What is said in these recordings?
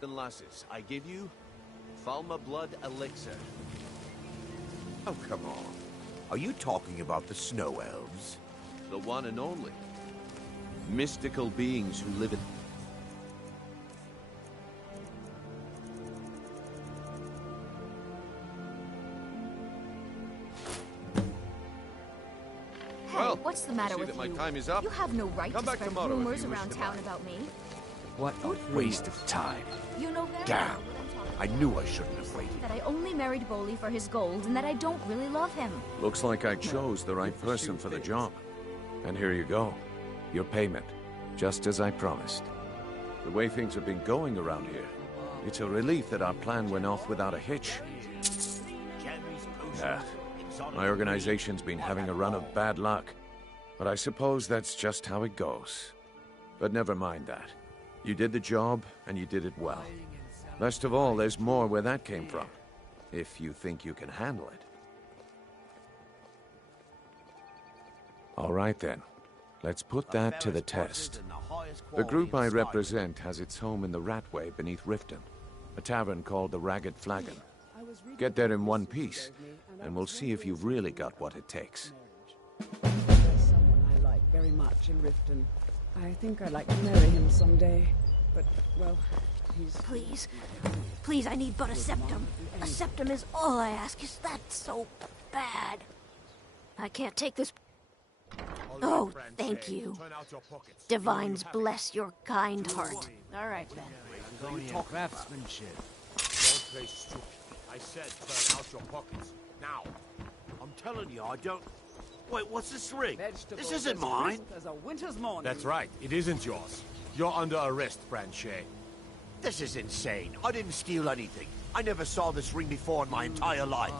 And lasses, I give you Falma Blood Elixir. Oh, come on. Are you talking about the snow elves? The one and only. Mystical beings who live in... Hey, what's the matter with that my you? time is up. You have no right Come to back spread tomorrow if rumors you wish around to town buy. about me. What a waste of time. You know very Damn. well what I'm I talking knew I shouldn't have waited. about. That I only married Boley for his gold and that I don't really love him. Looks like I chose the right person for the job. And here you go. Your payment. Just as I promised. The way things have been going around here, it's a relief that our plan went off without a hitch. Nah. My organization's been having a run of bad luck. But I suppose that's just how it goes. But never mind that. You did the job, and you did it well. Best of all, there's more where that came from. If you think you can handle it. All right then. Let's put that to the test. The group I represent has its home in the Ratway beneath Riften, a tavern called the Ragged Flagon. Get there in one piece, and we'll see if you've really got what it takes. There's someone I like very much in Riften. I think I'd like to marry him someday. But, well, he's... Please. Please, I need but a septum. A septum is all I ask. Is that so bad? I can't take this... Oh, thank you. Divines bless your kind heart. All right, then. Craftsmanship. Don't play stupid. I said turn out your pockets. Now. I'm telling you, I don't... Wait, what's this ring? Vegetables This isn't as mine. crisp as a winter's morning. That's right. It isn't yours. You're under arrest, Branchet. This is insane. I didn't steal anything. I never saw this ring before in my entire life.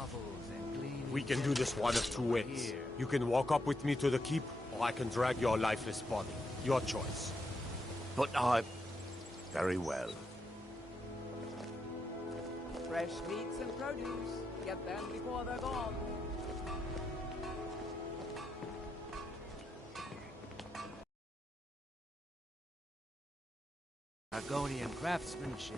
We can do this one of two ways. You can walk up with me to the keep, or I can drag your lifeless body. Your choice. But I... Very well. Fresh meats and produce. Get them before they're gone. Argonian craftsmanship.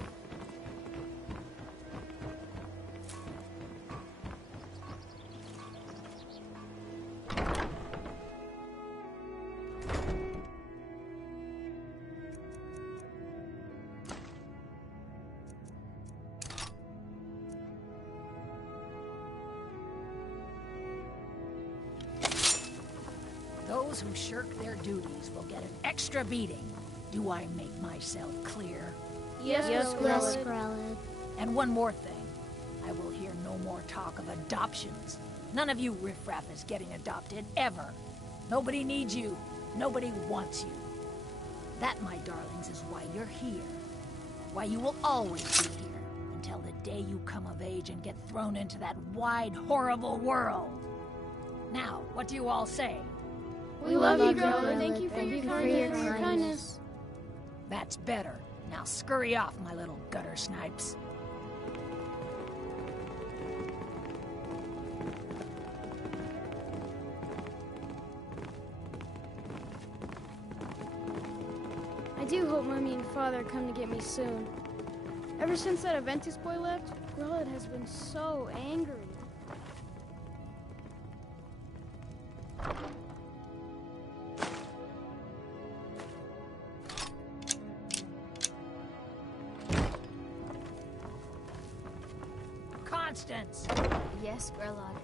Those who shirk their duties will get an extra beating. Do I make myself clear? Yes, Skrelid. And one more thing. I will hear no more talk of adoptions. None of you riffraff is getting adopted, ever. Nobody needs you. Nobody wants you. That, my darlings, is why you're here. Why you will always be here. Until the day you come of age and get thrown into that wide, horrible world. Now, what do you all say? We love you, Growler. Thank you for your kindness. That's better. Now scurry off, my little gutter snipes. I do hope Mommy and Father come to get me soon. Ever since that Aventus boy left, Growler has been so angry. Constance! Yes, Grelod.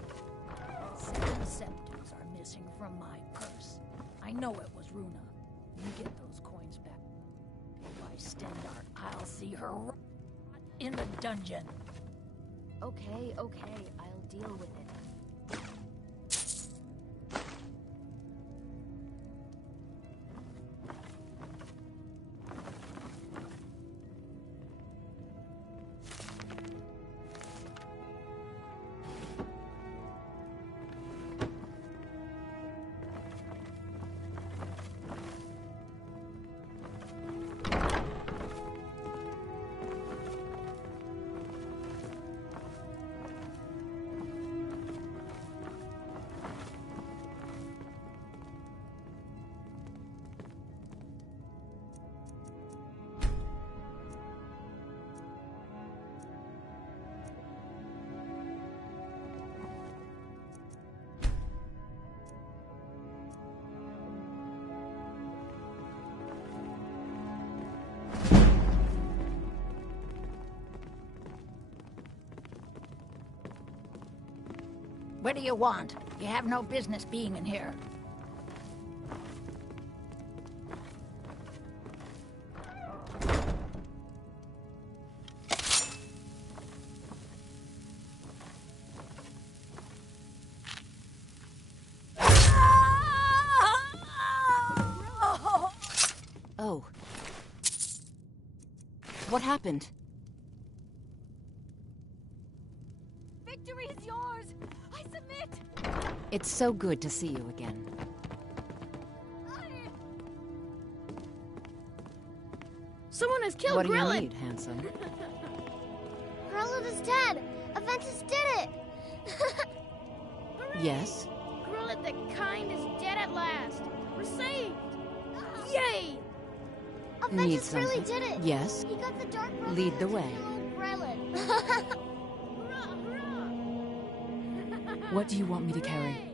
7 septums are missing from my purse. I know it was Runa. You get those coins back. If I Stendar, I'll see her rot in the dungeon. Okay, I'll deal with it. What do you want? You have no business being in here. Oh. What happened? Victory is yours! I submit! It's so good to see you again. Someone has killed What do you Grillin! need, handsome? Grillin is dead! Aventus did it! Yes? Grillin the Kind is dead at last! We're saved! Yay! Need Aventus really something? did it! Yes? He got the Dark Brotherhood Lead the to way. kill Grillin. Hurrah, hurrah! What do you want me to carry? Hooray!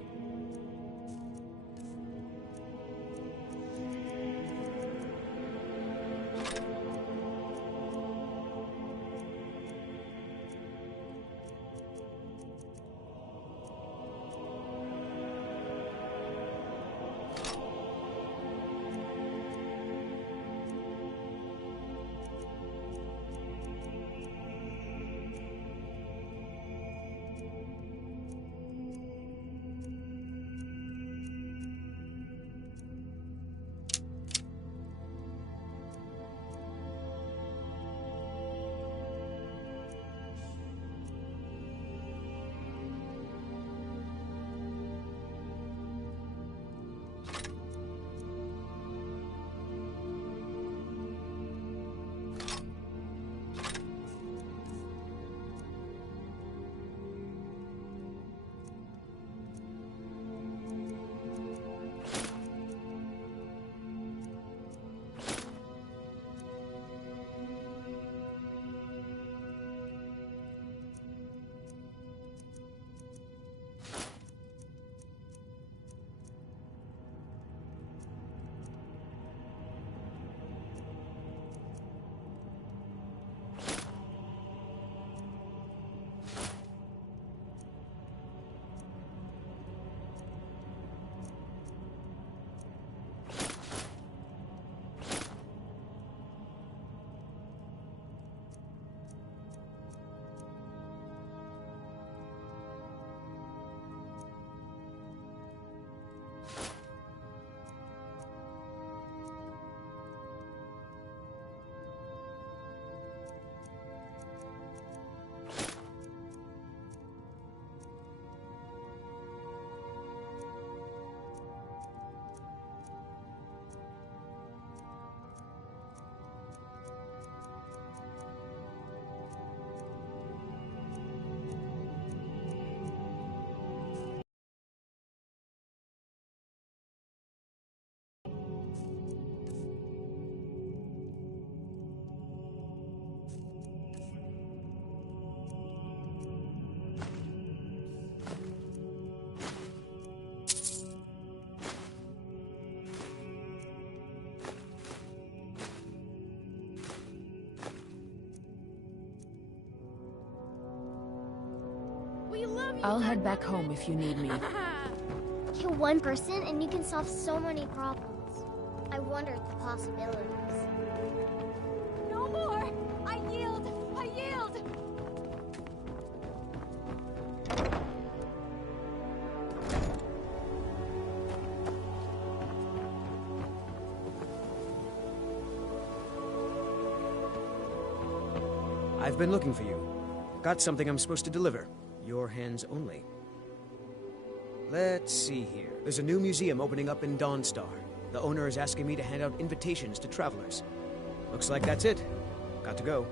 We love you, I'll head back home if you need me. Kill one person and you can solve so many problems. I wonder at the possibilities. No more! I yield! I yield! I've been looking for you. Got something I'm supposed to deliver. Your hands only. Let's see here. There's a new museum opening up in Dawnstar. The owner is asking me to hand out invitations to travelers. Looks like that's it. Got to go.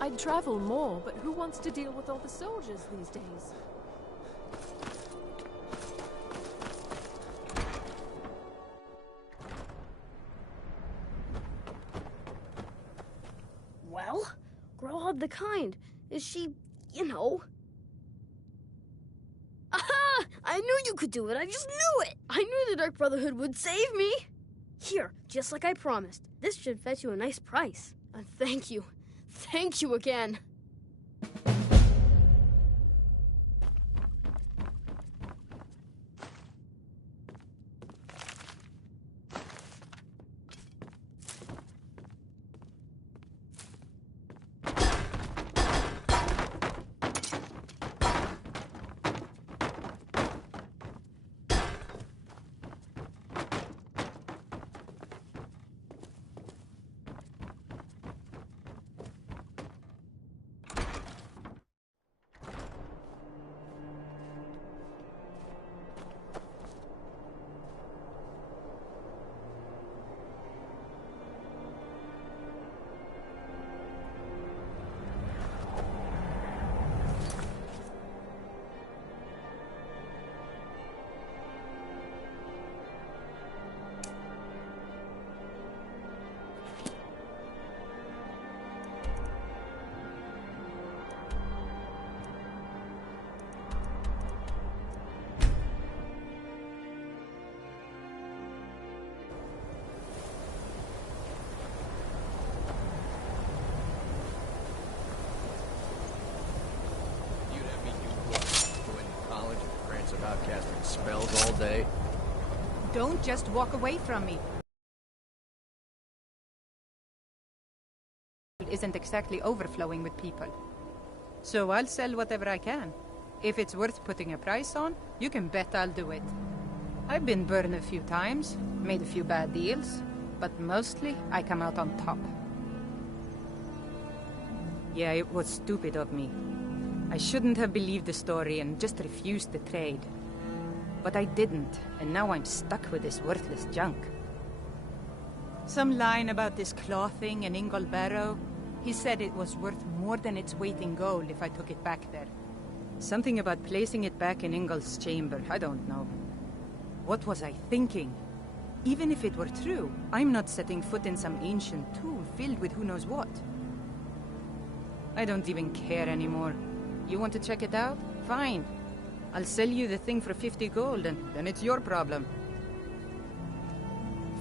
I'd travel more, but who wants to deal with all the soldiers these days? Well, Growlhub the Kind. Is she, you know... Aha! I knew you could do it. I just knew it. I knew the Dark Brotherhood would save me. Here, just like I promised. This should fetch you a nice price. And thank you. Thank you again. About casting spells all day. Don't just walk away from me. It isn't exactly overflowing with people. So I'll sell whatever I can. If it's worth putting a price on, you can bet I'll do it. I've been burned a few times, made a few bad deals, but mostly I come out on top. Yeah, it was stupid of me. I shouldn't have believed the story and just refused the trade. But I didn't, and now I'm stuck with this worthless junk. Some line about this clothing in Ingol Barrow. He said it was worth more than its weight in gold if I took it back there. Something about placing it back in Ingol's chamber, I don't know. What was I thinking? Even if it were true, I'm not setting foot in some ancient tomb filled with who knows what. I don't even care anymore. You want to check it out? Fine. I'll sell you the thing for 50 gold, and then it's your problem.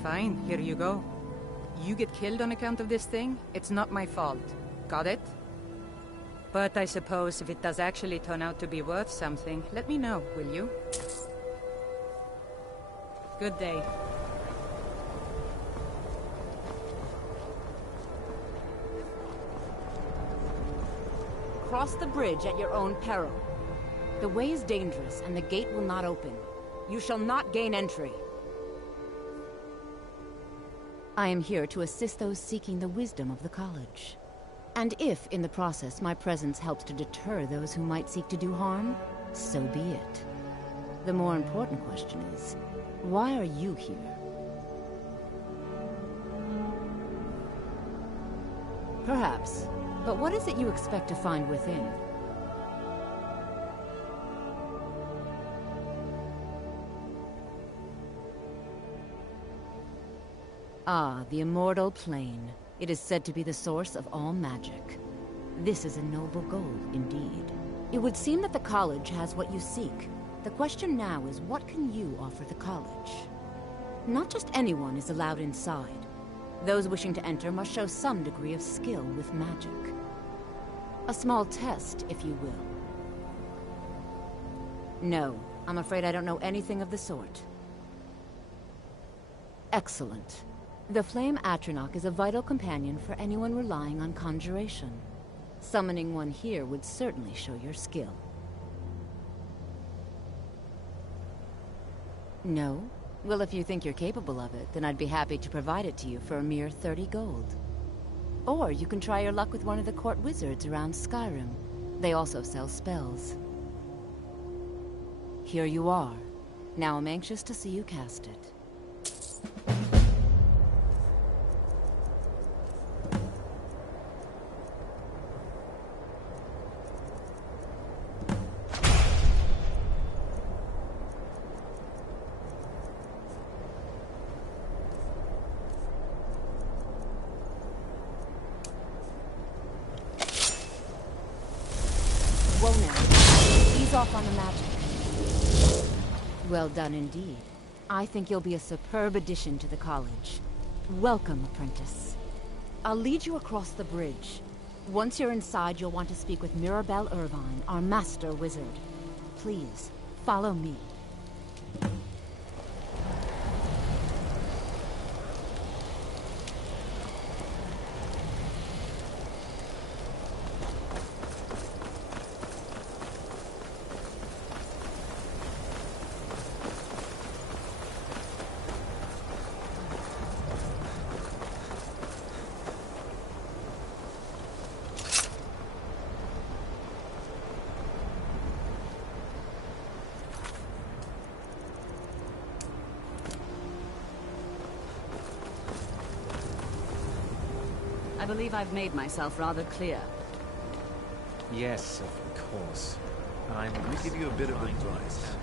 Fine, here you go. You get killed on account of this thing, it's not my fault. Got it? But I suppose if it does actually turn out to be worth something, let me know, will you? Good day. Cross the bridge at your own peril. The way is dangerous, and the gate will not open. You shall not gain entry. I am here to assist those seeking the wisdom of the college. And if, in the process, my presence helps to deter those who might seek to do harm, so be it. The more important question is, why are you here? Perhaps. But what is it you expect to find within? Ah, the immortal plane. It is said to be the source of all magic. This is a noble goal, indeed. It would seem that the college has what you seek. The question now is, what can you offer the college? Not just anyone is allowed inside. Those wishing to enter must show some degree of skill with magic. A small test, if you will. No, I'm afraid I don't know anything of the sort. Excellent. The Flame Atronach is a vital companion for anyone relying on conjuration. Summoning one here would certainly show your skill. No? Well, if you think you're capable of it, then I'd be happy to provide it to you for a mere 30 gold. Or you can try your luck with one of the court wizards around Skyrim. They also sell spells. Here you are. Now I'm anxious to see you cast it. Whoa now. Ease off on the magic. Well done indeed. I think you'll be a superb addition to the college. Welcome, apprentice. I'll lead you across the bridge. Once you're inside, you'll want to speak with Mirabelle Irvine, our master wizard. Please, follow me. I believe I've made myself rather clear. Yes, of course. Let me give you a bit of advice.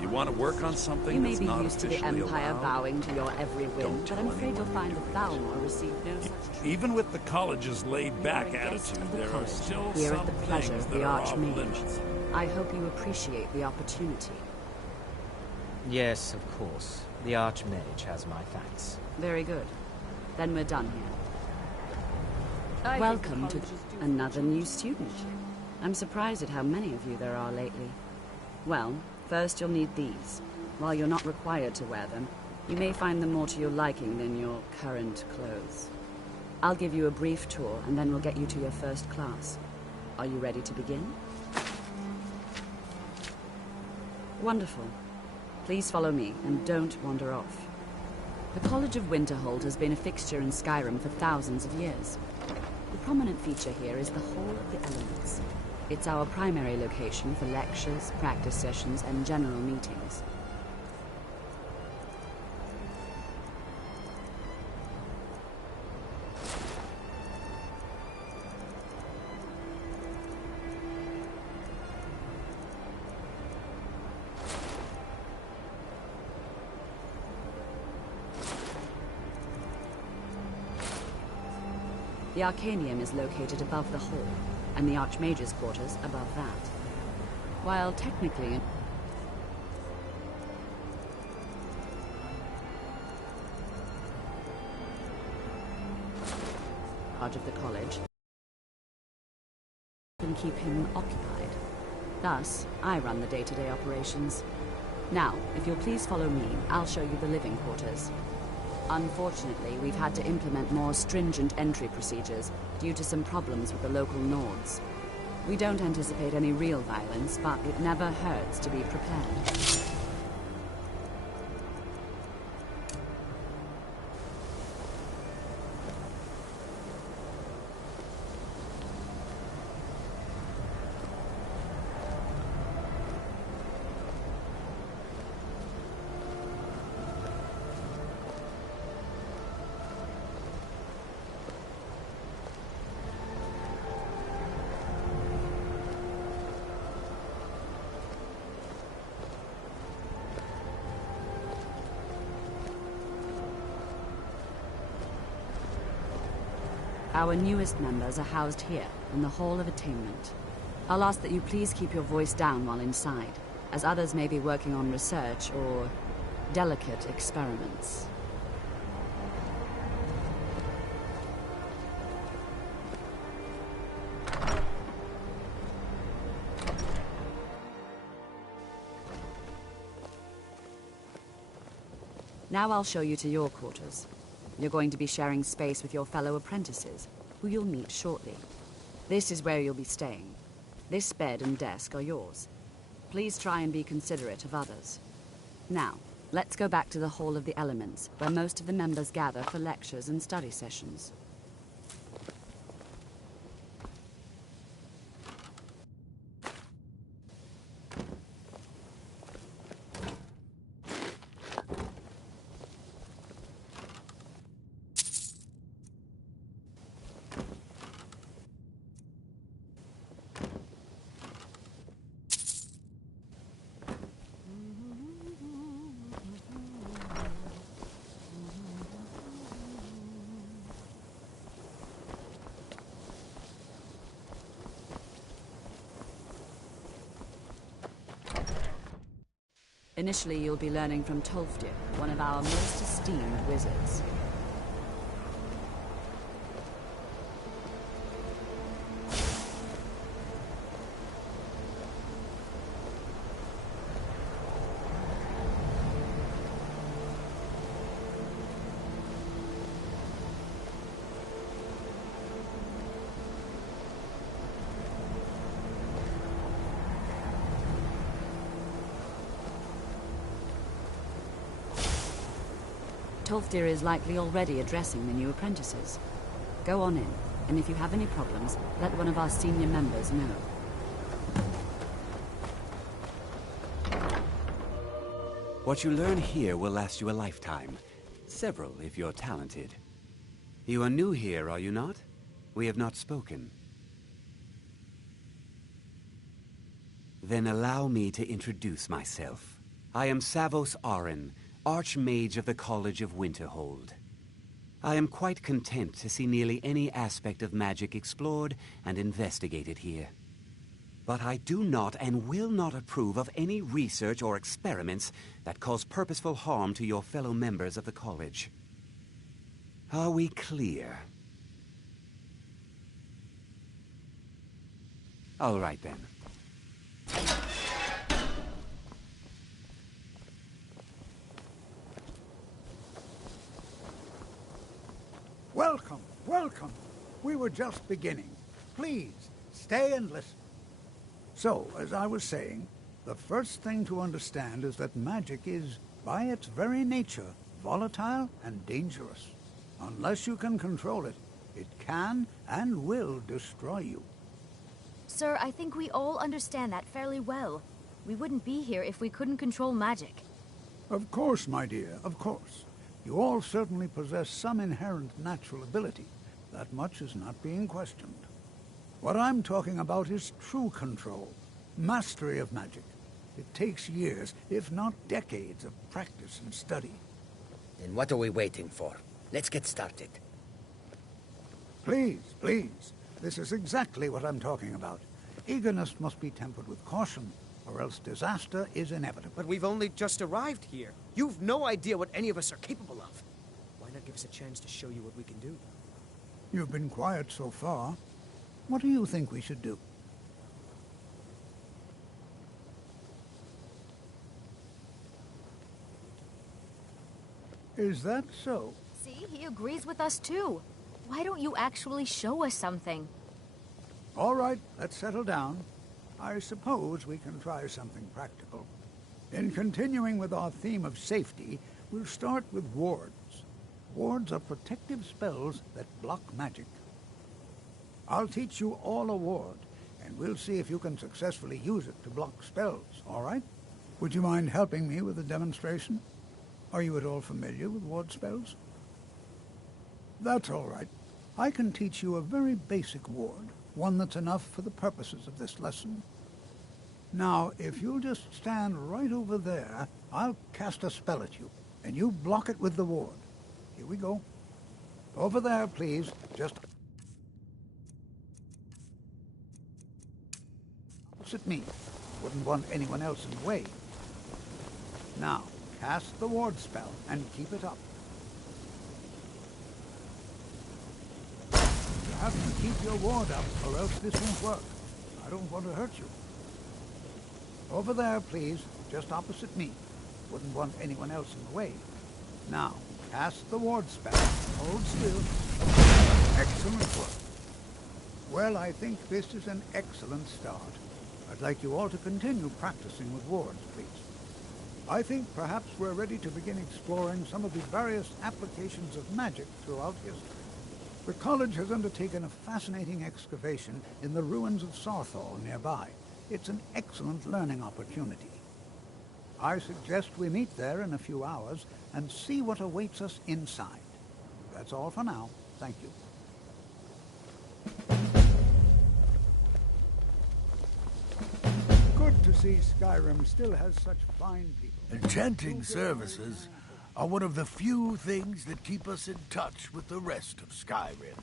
You want to work on something You may that's be not used to the officially Empire allowed? bowing to your every whim, Don't but I'm tell afraid you'll anyone find you're that doing Thalmor received no such treatment. Even with the college's laid-back You're a guest attitude, of the there are college, still here some at the pleasure things of that the are off Archmage. limits. I hope you appreciate the opportunity. Yes, of course. The Archmage has my thanks. Very good. Then we're done here. Welcome to another new student. I'm surprised at how many of you there are lately. Well, first you'll need these. While you're not required to wear them, you may find them more to your liking than your current clothes. I'll give you a brief tour, and then we'll get you to your first class. Are you ready to begin? Wonderful. Please follow me, and don't wander off. The College of Winterhold has been a fixture in Skyrim for thousands of years. The prominent feature here is the Hall of the Elements. It's our primary location for lectures, practice sessions, and general meetings. The Arcanium is located above the hall, and the Archmage's quarters above that. While technically part of the college, can keep him occupied. Thus, I run the day-to-day operations. Now, if you'll please follow me, I'll show you the living quarters. Unfortunately, we've had to implement more stringent entry procedures due to some problems with the local Nords. We don't anticipate any real violence, but it never hurts to be prepared. Our newest members are housed here, in the Hall of Attainment. I'll ask that you please keep your voice down while inside, as others may be working on research or delicate experiments. Now I'll show you to your quarters. You're going to be sharing space with your fellow apprentices, who you'll meet shortly. This is where you'll be staying. This bed and desk are yours. Please try and be considerate of others. Now, let's go back to the Hall of the Elements, where most of the members gather for lectures and study sessions. Initially, you'll be learning from Tolfdir, one of our most esteemed wizards. Tolfdir is likely already addressing the new apprentices. Go on in, and if you have any problems, let one of our senior members know. What you learn here will last you a lifetime. Several, if you're talented. You are new here, are you not? We have not spoken. Then allow me to introduce myself. I am Savos Arin, Archmage of the College of Winterhold. I am quite content to see nearly any aspect of magic explored and investigated here. But I do not and will not approve of any research or experiments that cause purposeful harm to your fellow members of the college. Are we clear? All right then. Welcome, welcome. We were just beginning. Please, stay and listen. So, as I was saying, the first thing to understand is that magic is, by its very nature, volatile and dangerous. Unless you can control it, it can and will destroy you. Sir, I think we all understand that fairly well. We wouldn't be here if we couldn't control magic. Of course, my dear, of course. You all certainly possess some inherent natural ability. That much is not being questioned. What I'm talking about is true control, mastery of magic. It takes years, if not decades, of practice and study. Then what are we waiting for? Let's get started. Please, please. This is exactly what I'm talking about. Eagerness must be tempered with caution, or else disaster is inevitable. But we've only just arrived here. You've no idea what any of us are capable of. Why not give us a chance to show you what we can do? You've been quiet so far. What do you think we should do? Is that so? See, he agrees with us too. Why don't you actually show us something? All right, let's settle down. I suppose we can try something practical. In continuing with our theme of safety, we'll start with wards. Wards are protective spells that block magic. I'll teach you all a ward, and we'll see if you can successfully use it to block spells, all right? Would you mind helping me with the demonstration? Are you at all familiar with ward spells? That's all right. I can teach you a very basic ward, one that's enough for the purposes of this lesson. Now, if you'll just stand right over there, I'll cast a spell at you, and you block it with the ward. Here we go. Over there, please. Just opposite me. Wouldn't want anyone else in the way. Now, cast the ward spell and keep it up. You have to keep your ward up, or else this won't work. I don't want to hurt you. Over there, please, just opposite me. Wouldn't want anyone else in the way. Now, cast the ward spell. Hold still. Excellent work. Well, I think this is an excellent start. I'd like you all to continue practicing with wards, please. I think perhaps we're ready to begin exploring some of the various applications of magic throughout history. The college has undertaken a fascinating excavation in the ruins of Sarthal nearby. It's an excellent learning opportunity. I suggest we meet there in a few hours and see what awaits us inside. That's all for now. Thank you. Good to see Skyrim still has such fine people. Enchanting services are one of the few things that keep us in touch with the rest of Skyrim.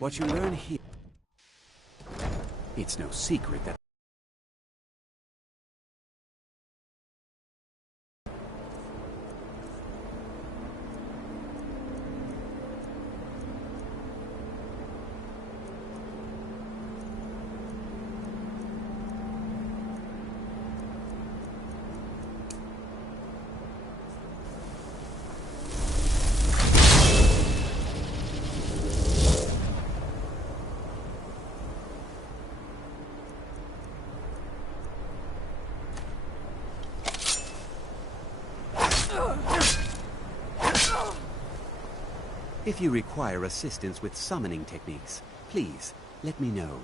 What you learn here... It's no secret that If you require assistance with summoning techniques, please let me know.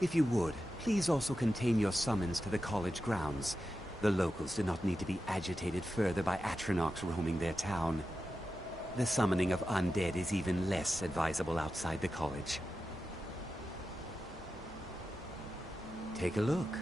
If you would, please also contain your summons to the college grounds. The locals do not need to be agitated further by Atronachs roaming their town. The summoning of undead is even less advisable outside the college. Take a look.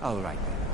All right then.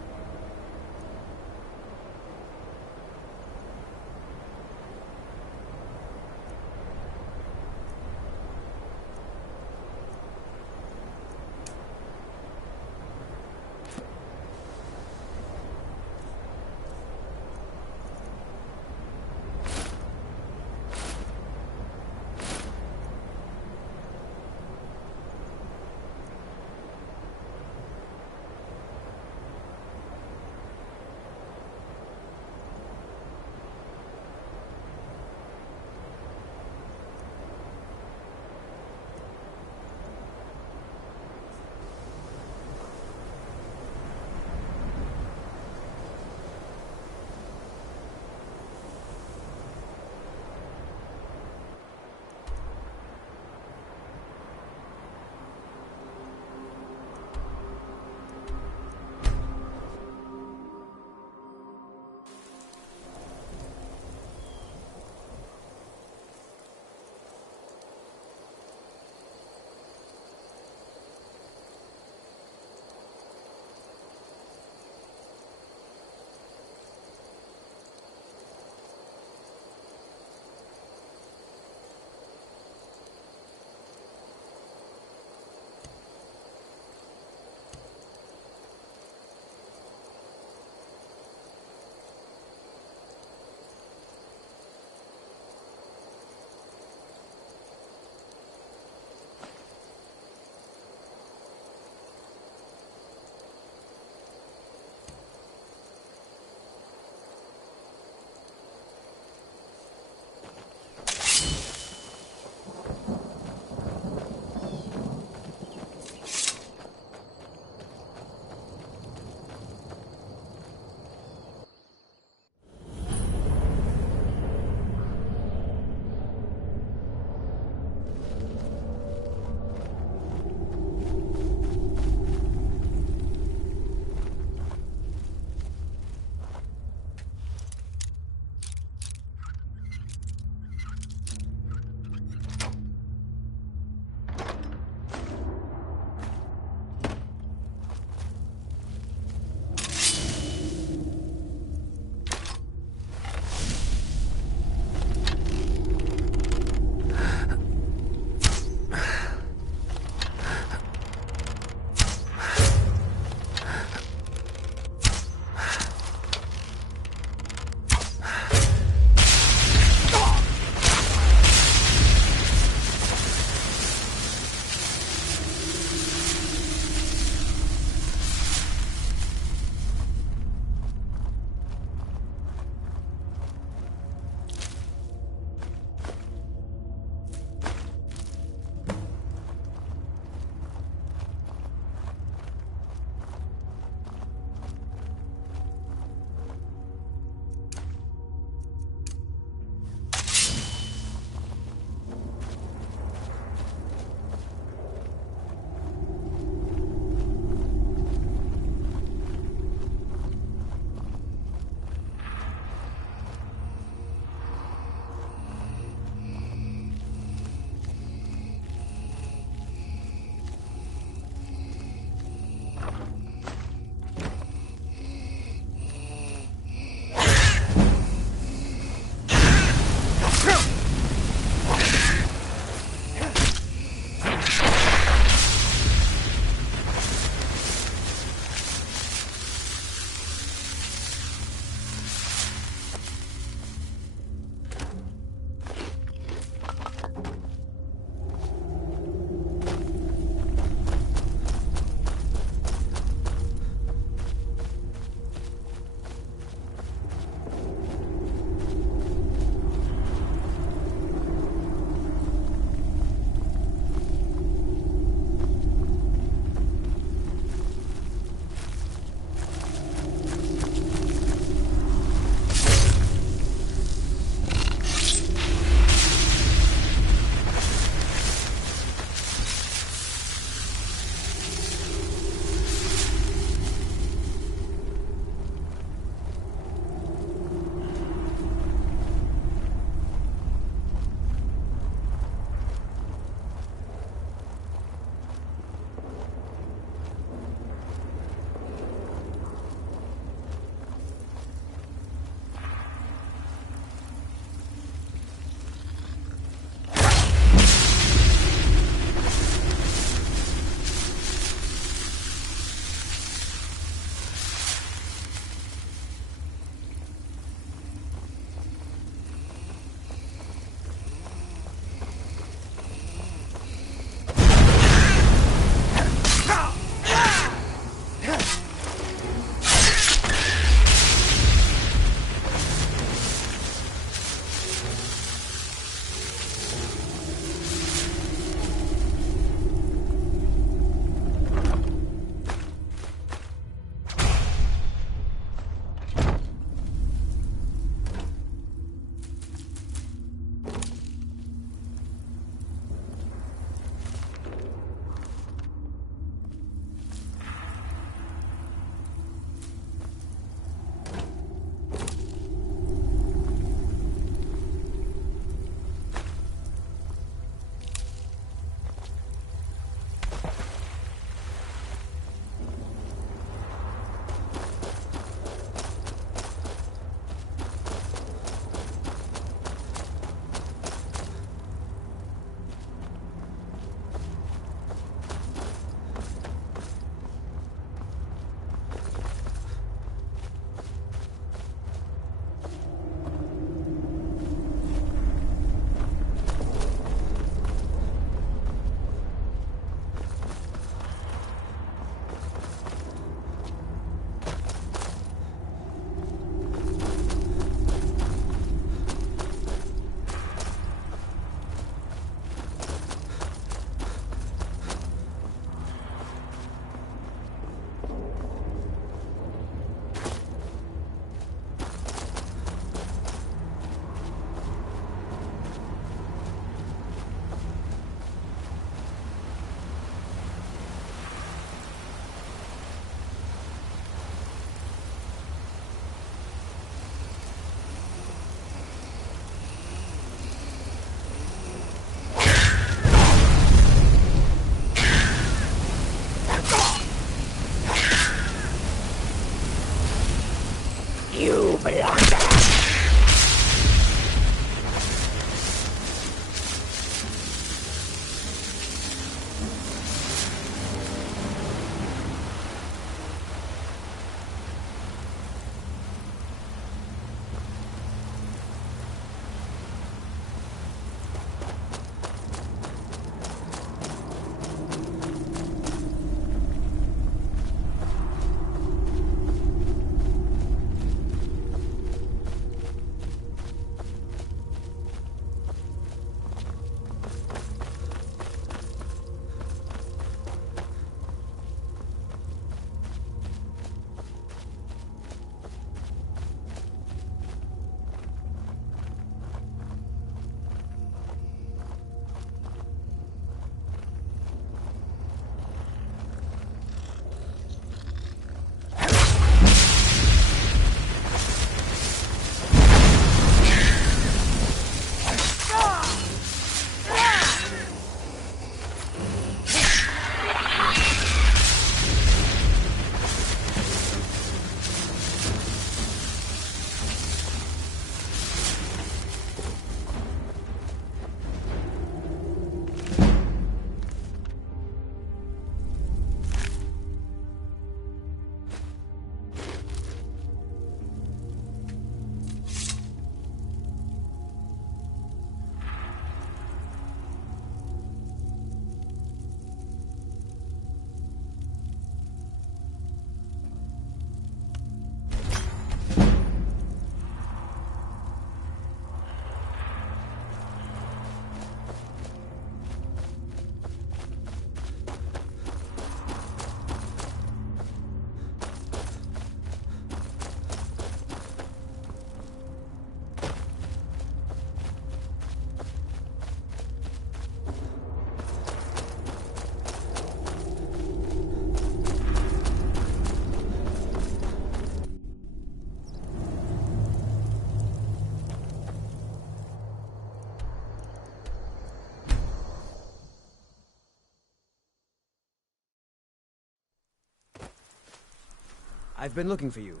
I've been looking for you.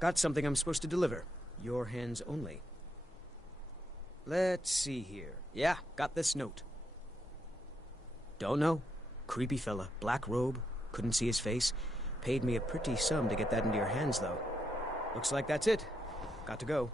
Got something I'm supposed to deliver. Your hands only. Let's see here. Yeah, got this note. Don't know. Creepy fella. Black robe. Couldn't see his face. Paid me a pretty sum to get that into your hands, though. Looks like that's it. Got to go.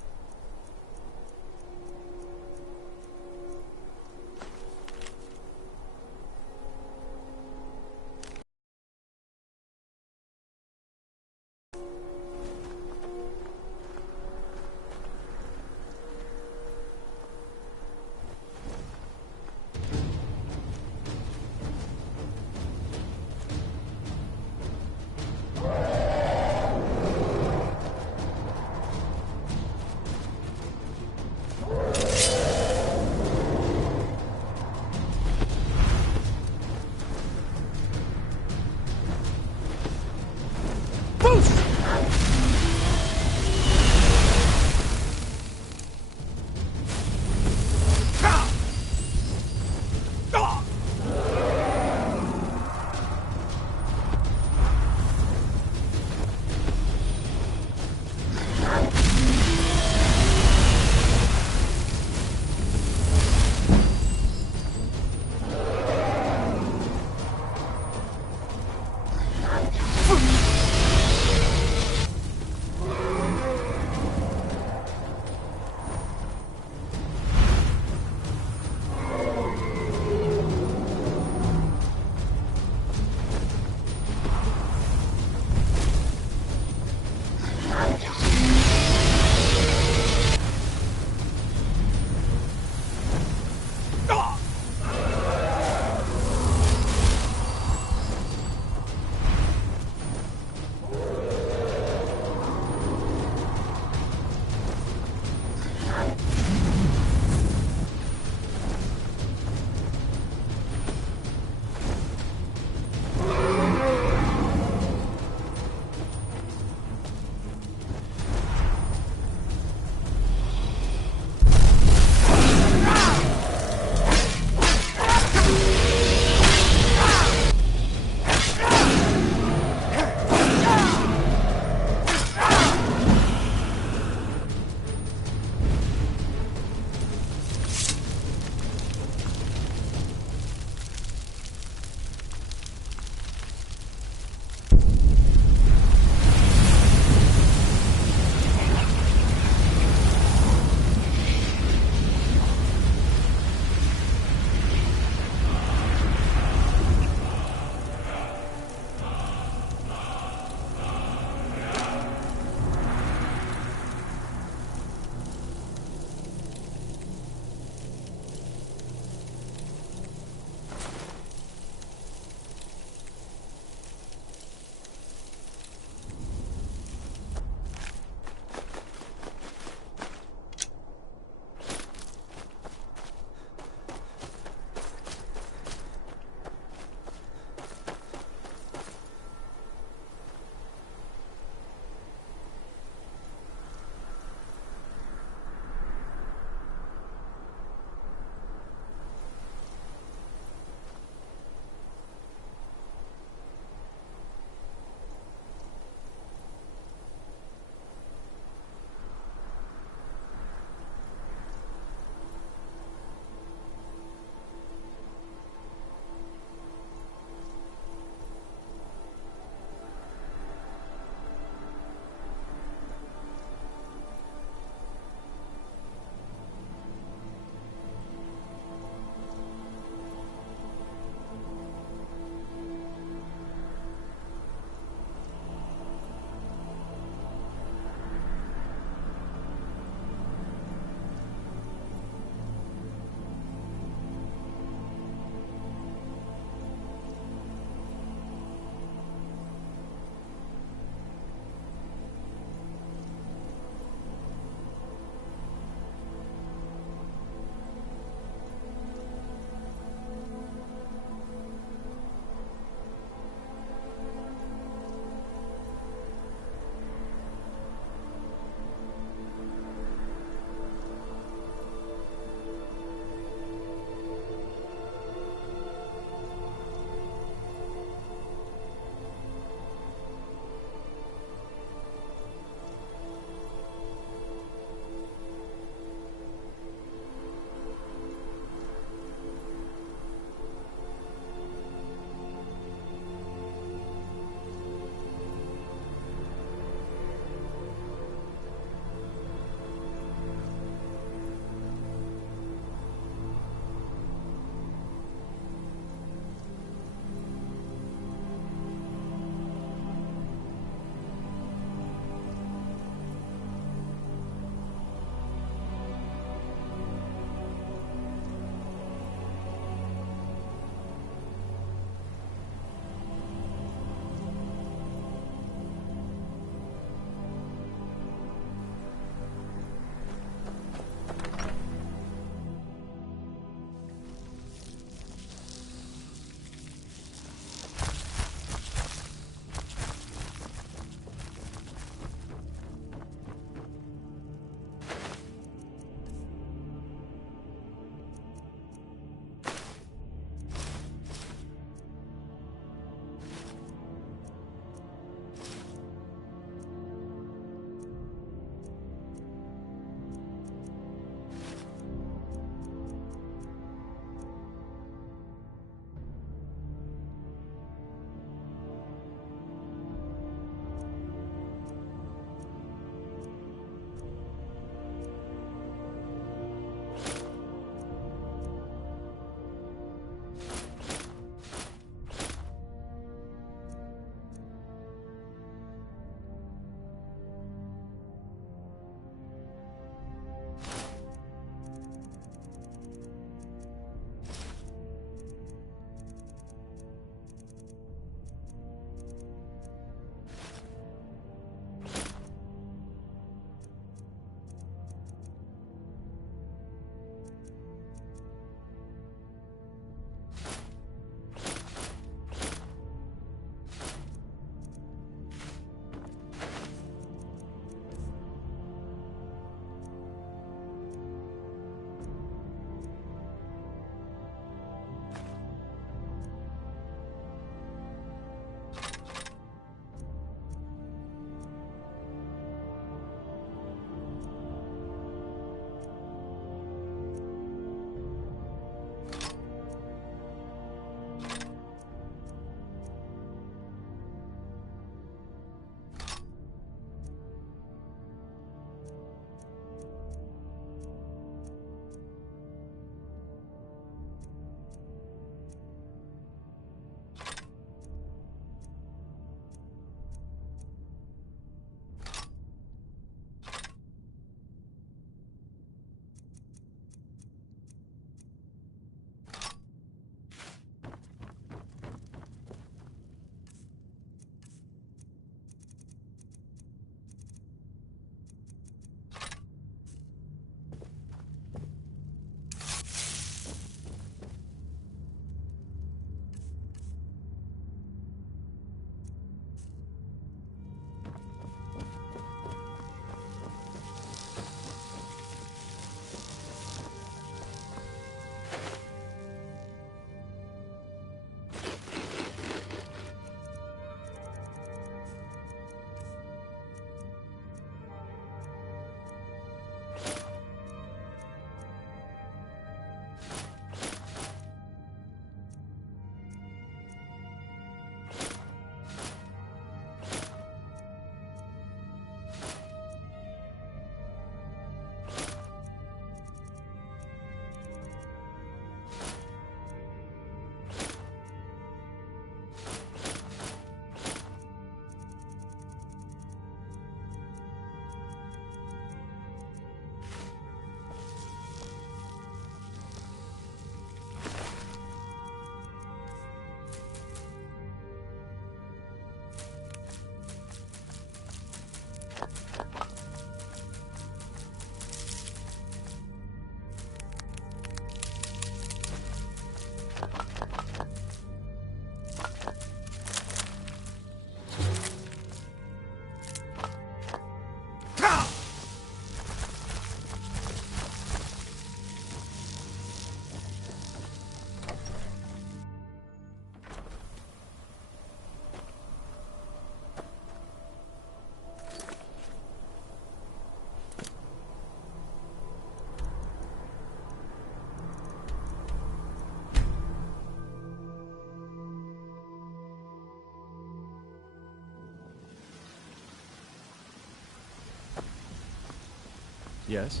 Yes?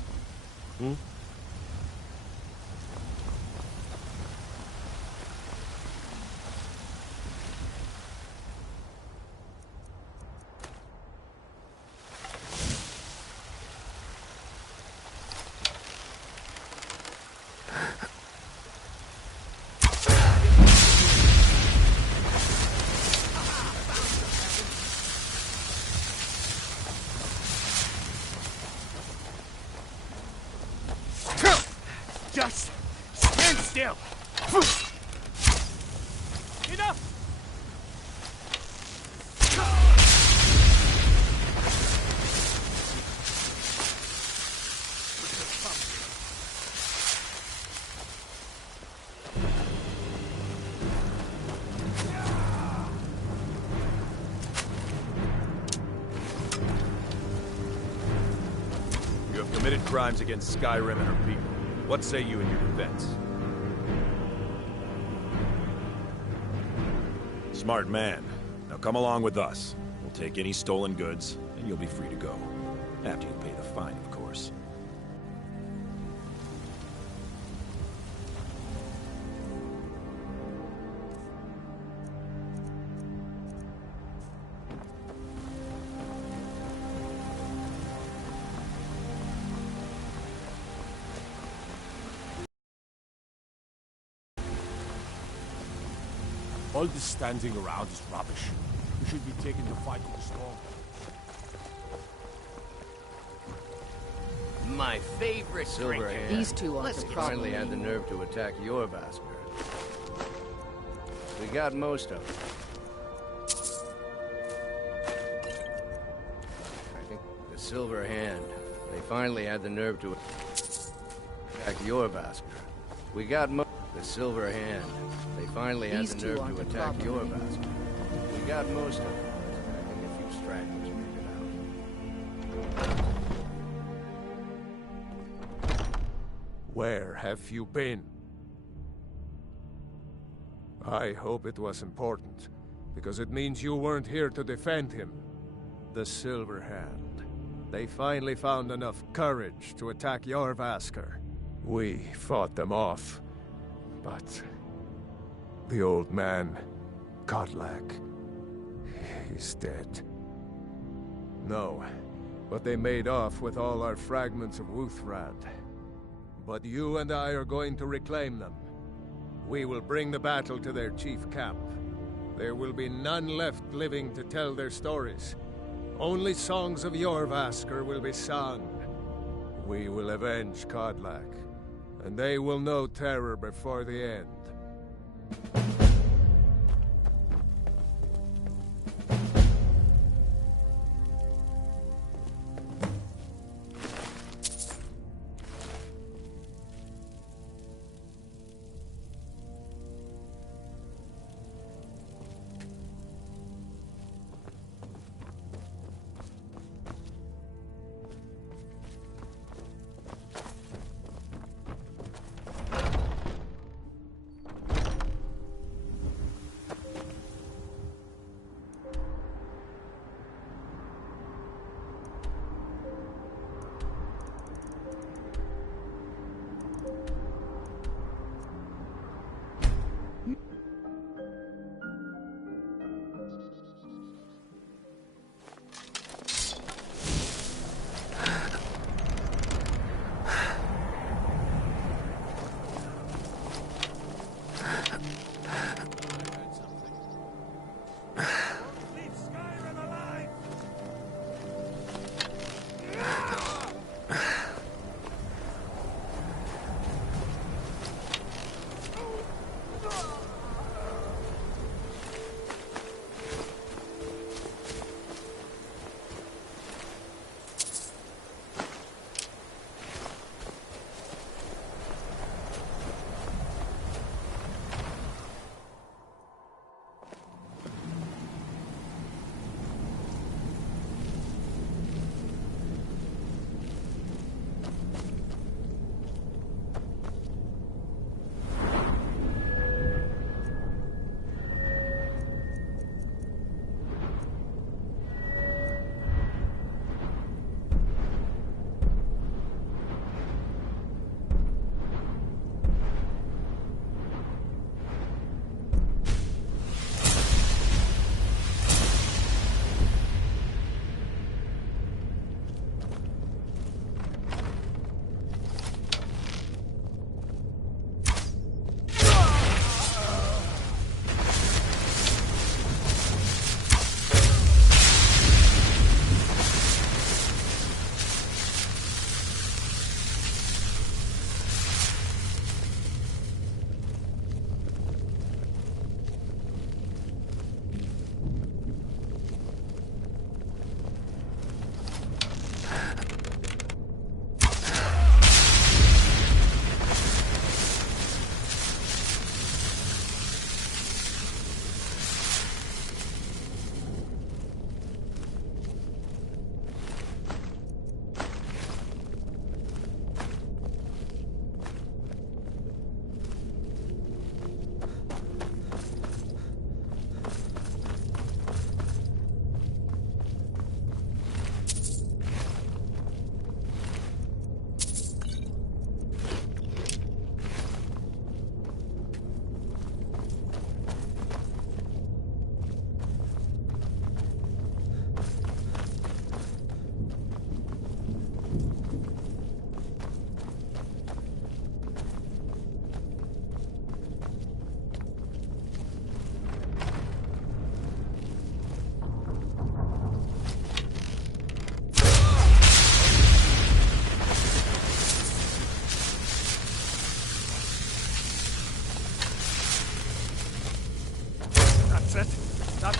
Hmm? Just stand still! Enough! You have committed crimes against Skyrim and her people. What say you in your defense? Smart man. Now come along with us. We'll take any stolen goods, and you'll be free to go. After you pay the fine, of course. All this standing around is rubbish. We should be taking the fight to the storm. My favorite Silverhand. These two aren't a problem Finally had the nerve to attack your Vasker. We got most of them. I think the Silver Hand. They finally had the nerve to attack your Vasker. We got the Silver Hand. They finally had the nerve to attack your Vasker. We got most of them. I think a few stragglers made it out. Where have you been? I hope it was important, because it means you weren't here to defend him. The Silver Hand. They finally found enough courage to attack Jorvaskr. We fought them off, but the old man, Kodlak, he's dead. No, but they made off with all our fragments of Wuthrad. But you and I are going to reclaim them. We will bring the battle to their chief camp. There will be none left living to tell their stories. Only songs of Jorvaskr will be sung. We will avenge Kodlak, and they will know terror before the end.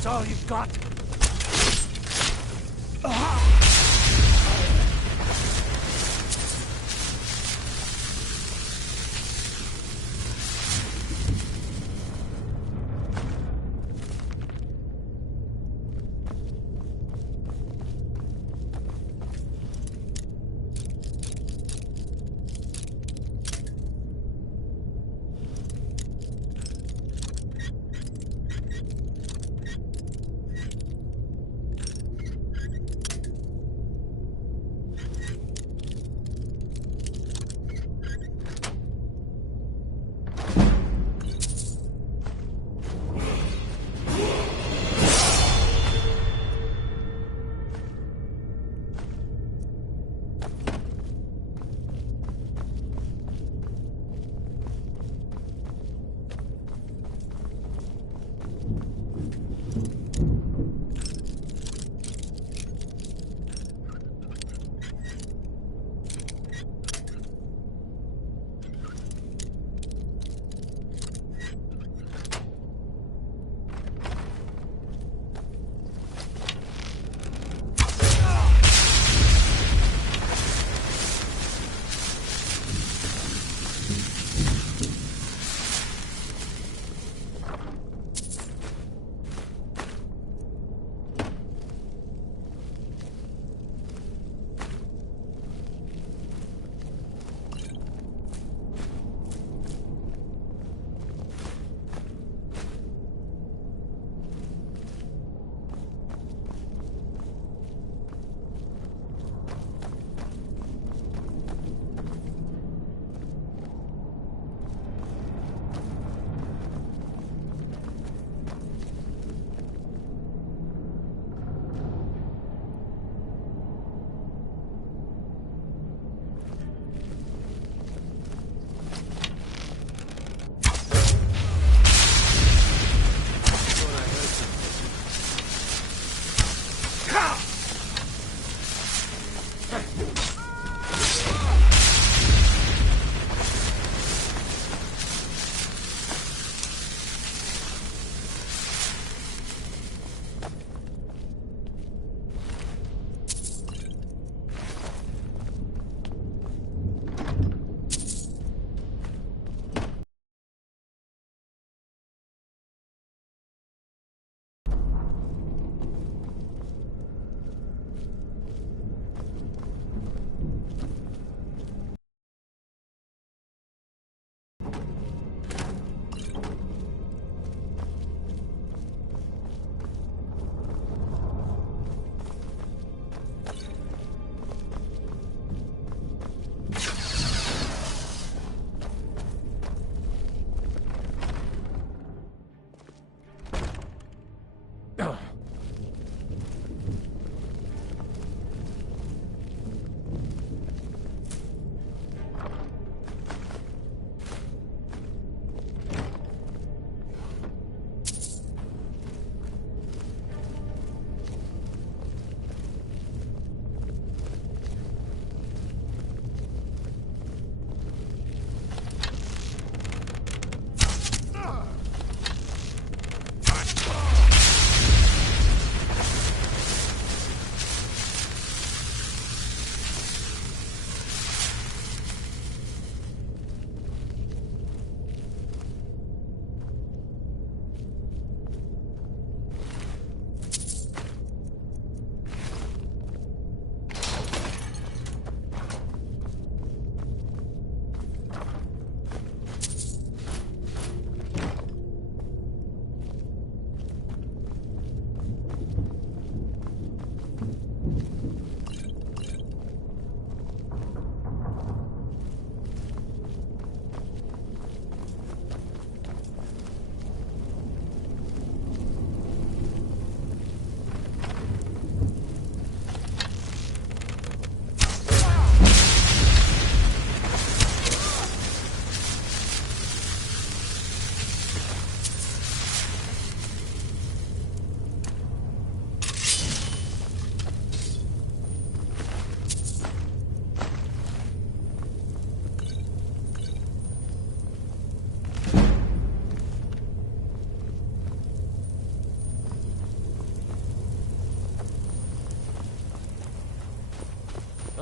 all you've got?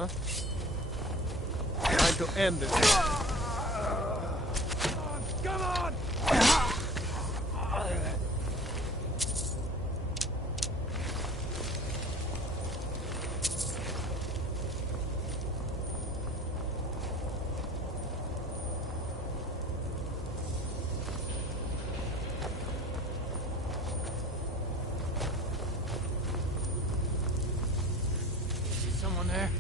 Huh? Time to end this. Come on! Someone there?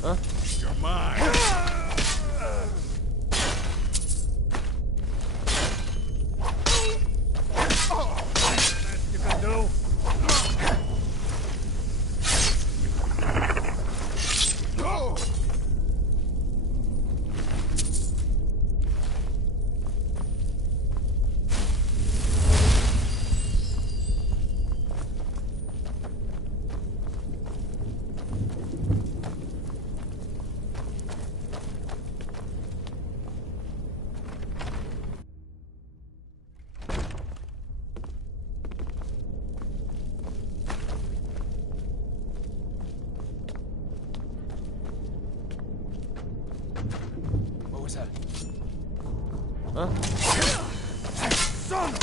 Huh? You're mine. Best you can do. Go! What was that? Huh? Son!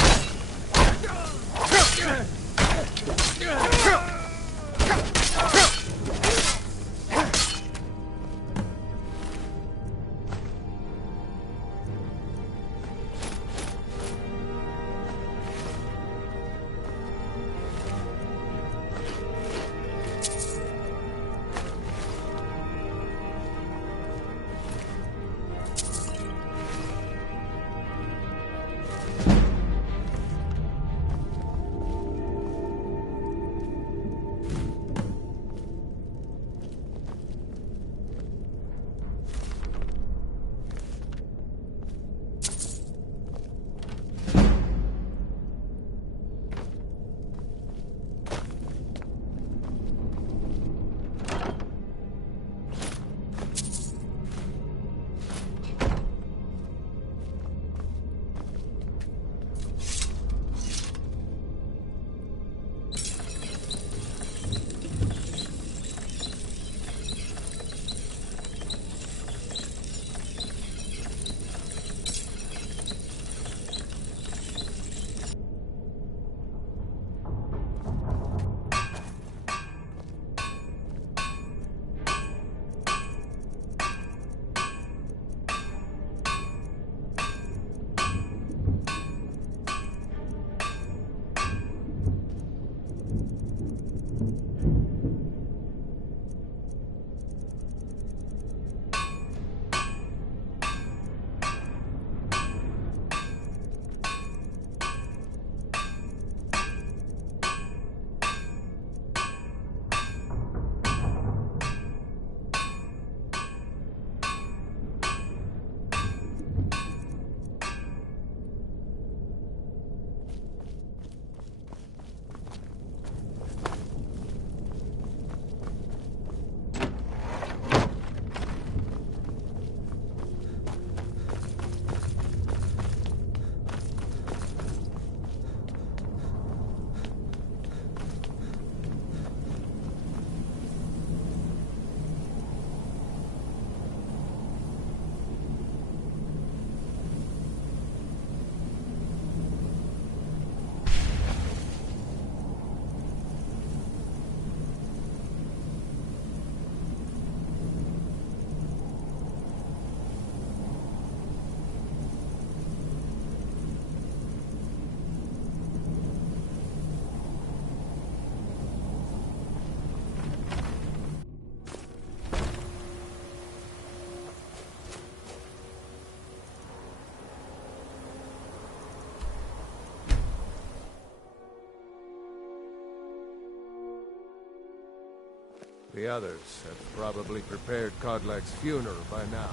The others have probably prepared Kodlak's funeral by now.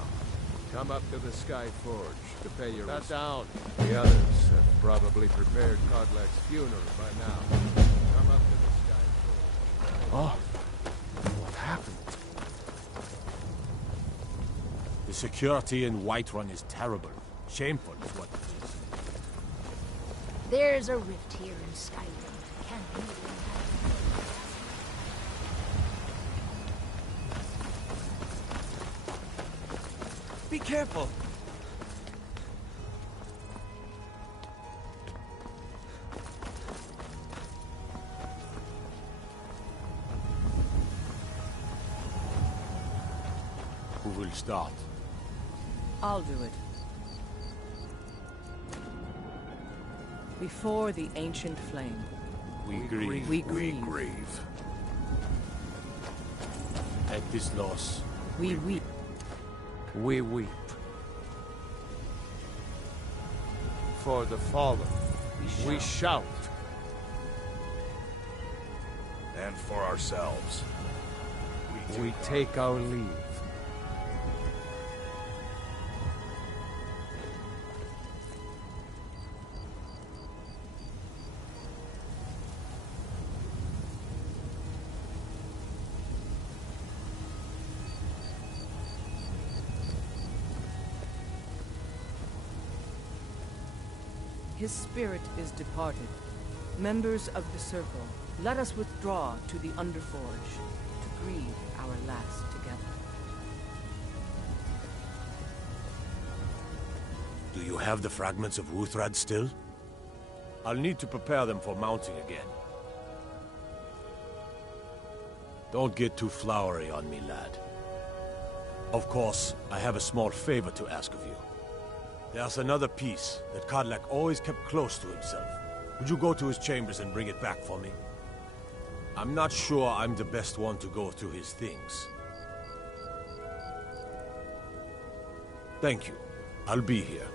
Come up to the Sky Forge to pay your respects. Down. The others have probably prepared Kodlak's funeral by now. Come up to the Sky Forge. Oh, what happened? The security in Whiterun is terrible. Shameful is what it is. There's a rift here in Skyrim. Can't you imagine? Be careful! Who will start? I'll do it. Before the ancient flame. We grieve. We grieve. At this loss. We weep. We weep. For the fallen, we shout. And for ourselves, we take our leave. His spirit is departed. Members of the Circle, let us withdraw to the Underforge to grieve our last together. Do you have the fragments of Uthrad still? I'll need to prepare them for mounting again. Don't get too flowery on me, lad. Of course, I have a small favor to ask of you. There's another piece that Kodlak always kept close to himself. Would you go to his chambers and bring it back for me? I'm not sure I'm the best one to go through his things. Thank you. I'll be here.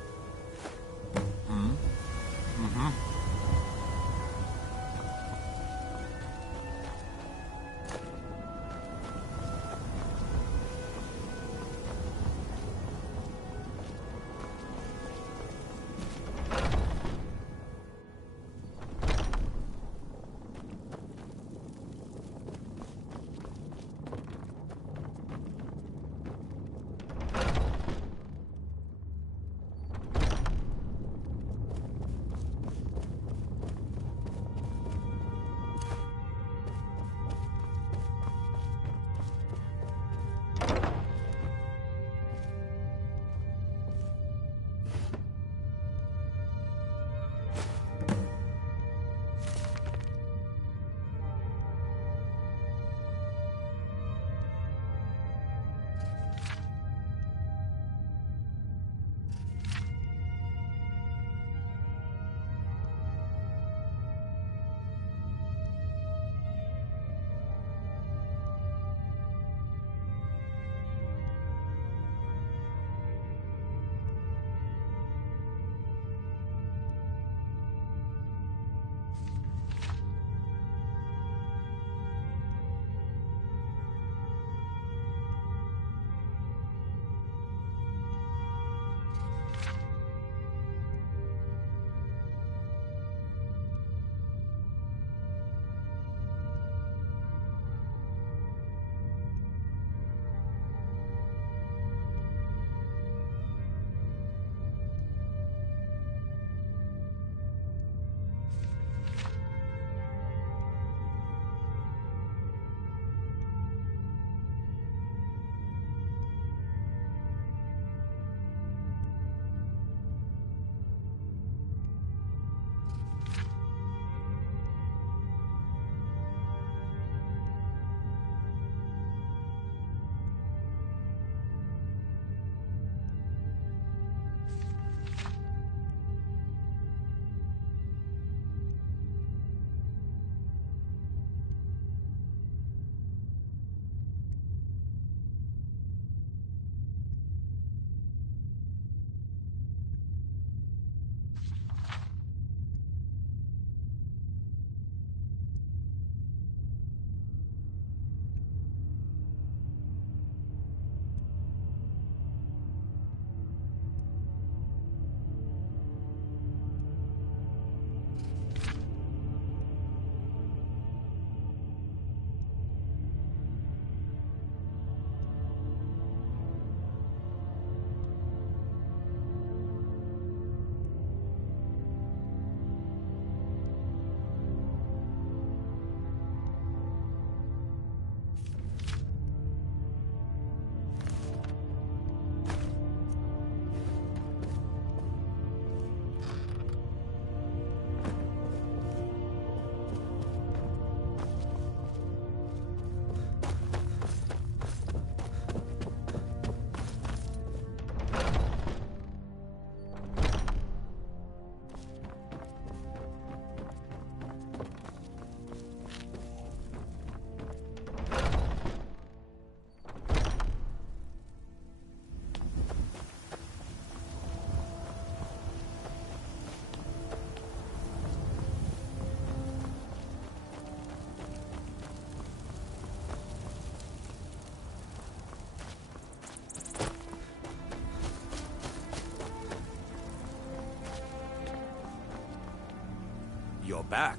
you're back.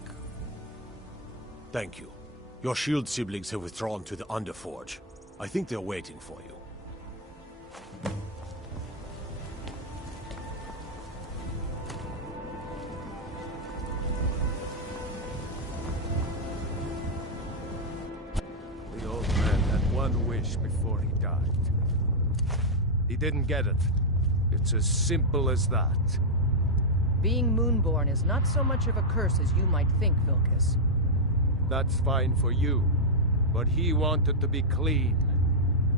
Thank you. Your shield siblings have withdrawn to the Underforge. I think they're waiting for you. The old man had one wish before he died. He didn't get it. It's as simple as that. Being Moonborn is not so much of a curse as you might think, Vilcus. That's fine for you, but he wanted to be clean.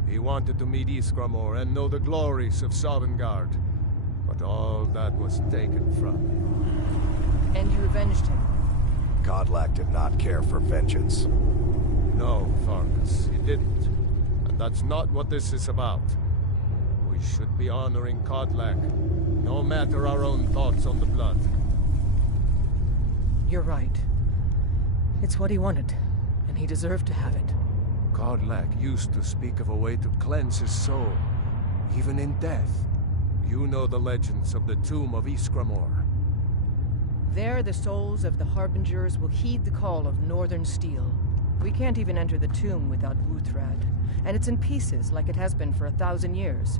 He wanted to meet Iskramor and know the glories of Sovngarde. But all that was taken from him. And you avenged him? Kodlak did not care for vengeance. No, Farkas, he didn't. And that's not what this is about. We should be honoring Kodlak, no matter our own thoughts on the blood. You're right. It's what he wanted, and he deserved to have it. Kodlak used to speak of a way to cleanse his soul, even in death. You know the legends of the tomb of Iskramor. There, the souls of the Harbingers will heed the call of Northern Steel. We can't even enter the tomb without Wuthrad, and it's in pieces like it has been for 1,000 years.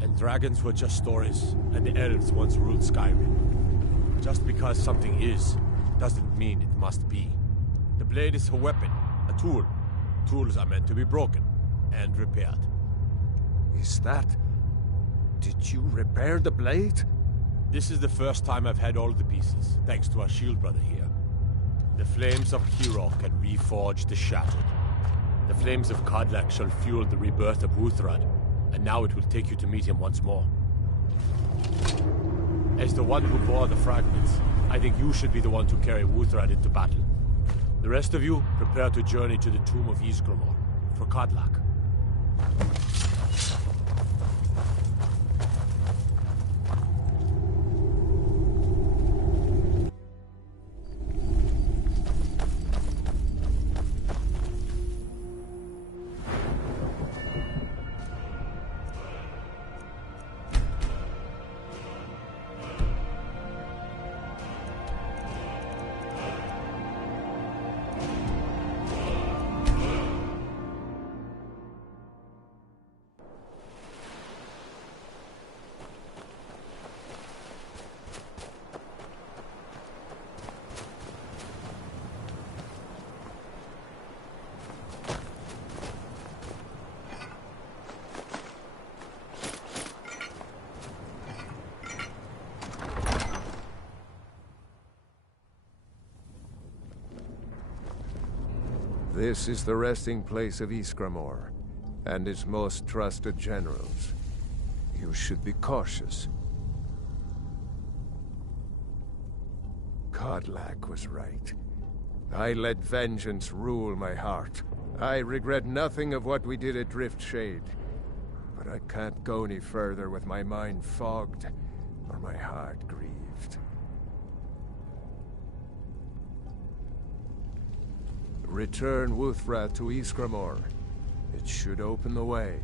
And dragons were just stories, and the elves once ruled Skyrim. Just because something is, doesn't mean it must be. The blade is a weapon, a tool. Tools are meant to be broken, and repaired. Is that... Did you repair the blade? This is the first time I've had all the pieces, thanks to our shield brother here. The flames of Hero can reforge the shattered. The flames of Kodlak shall fuel the rebirth of Wuthrad, and now it will take you to meet him once more. As the one who bore the fragments, I think you should be the one to carry Wuthrad into battle. The rest of you, prepare to journey to the tomb of Iskramor, for Kodlak. This is the resting place of Iskramor, and its most trusted generals. You should be cautious. Kodlak was right. I let vengeance rule my heart. I regret nothing of what we did at Driftshade, but I can't go any further with my mind fogged or my heart grieved. Return Wuthrad to Iskramor. It should open the way.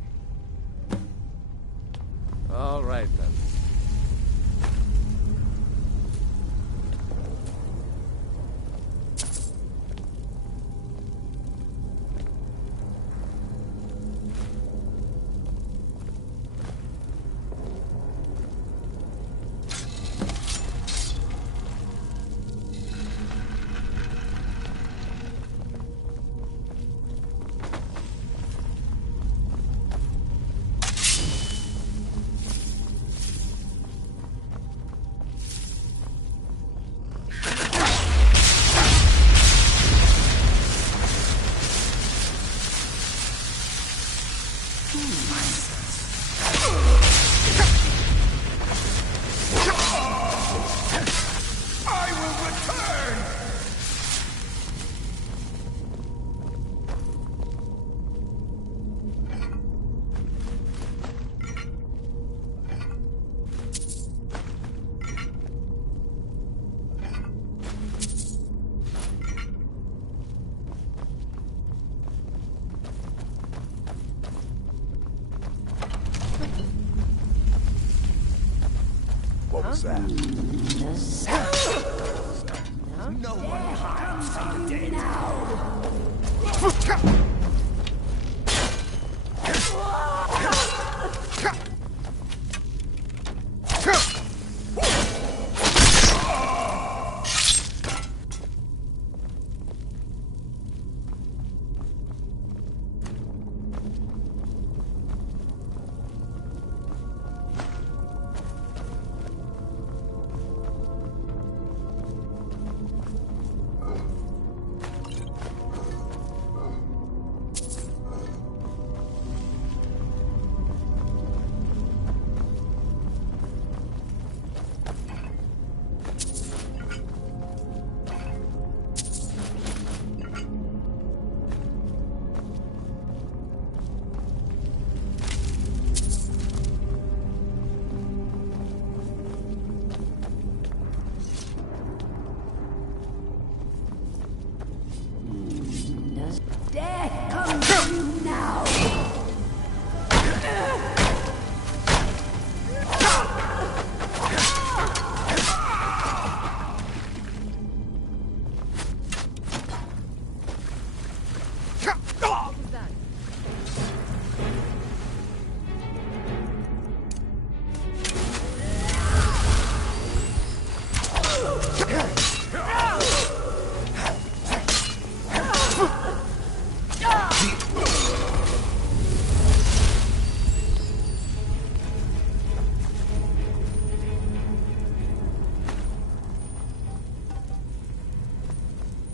All right, then. What was that? No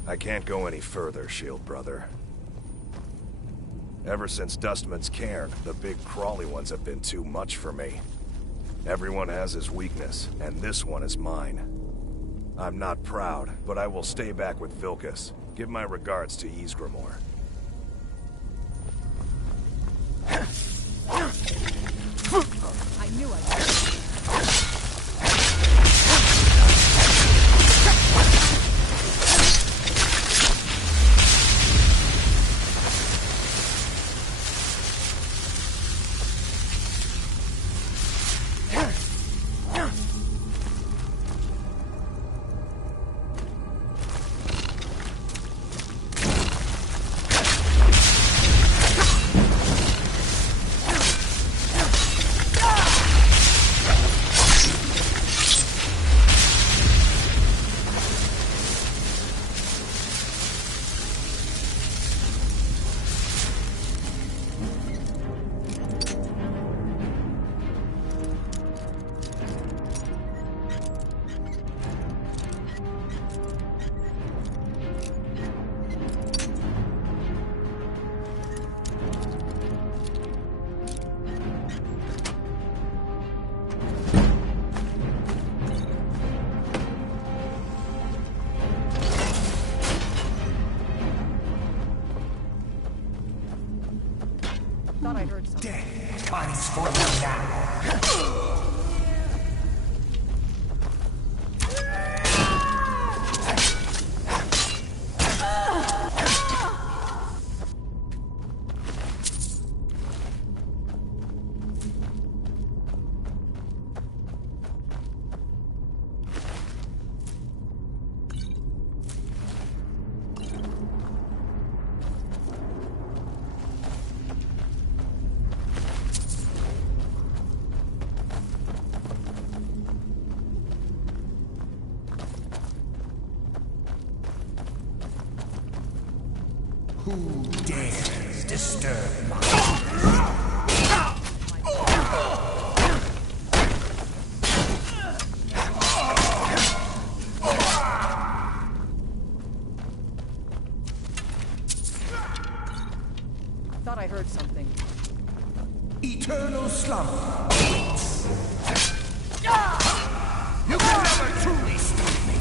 I can't go any further, Shield Brother. Ever since Dustman's cairn, the big crawly ones have been too much for me. Everyone has his weakness, and this one is mine. I'm not proud, but I will stay back with Vilkas. Give my regards to Ysgramor. I knew I could. Thought I heard something. Death comes for you now. Who dares disturb my... Thought I heard something. Eternal slumber waits. You can never truly stop me.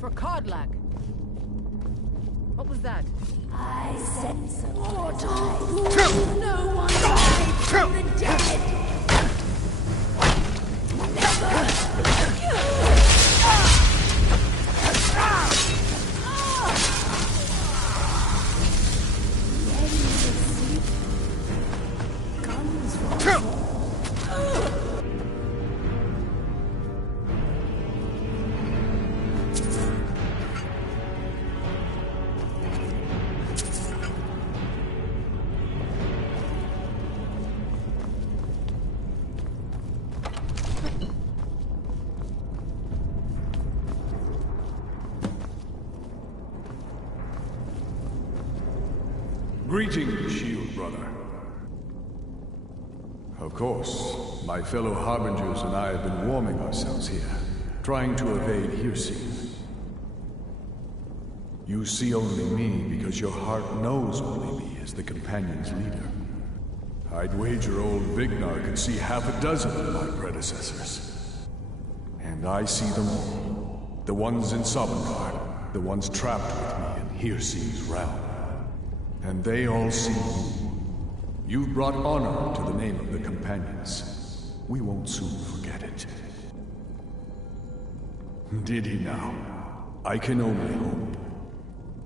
For Codlac. What was that? I sense a portal. No one died from the dead. Greetings, Shield Brother. Of course, my fellow Harbingers and I have been warming ourselves here, trying to evade Hircine. You see only me because your heart knows only me as the Companion's leader. I'd wager old Vignar could see half a dozen of my predecessors. And I see them all. The ones in Sovngarde, the ones trapped with me in Hircine's realm. And they all see you. You've brought honor to the name of the Companions. We won't soon forget it. Did he now? I can only hope.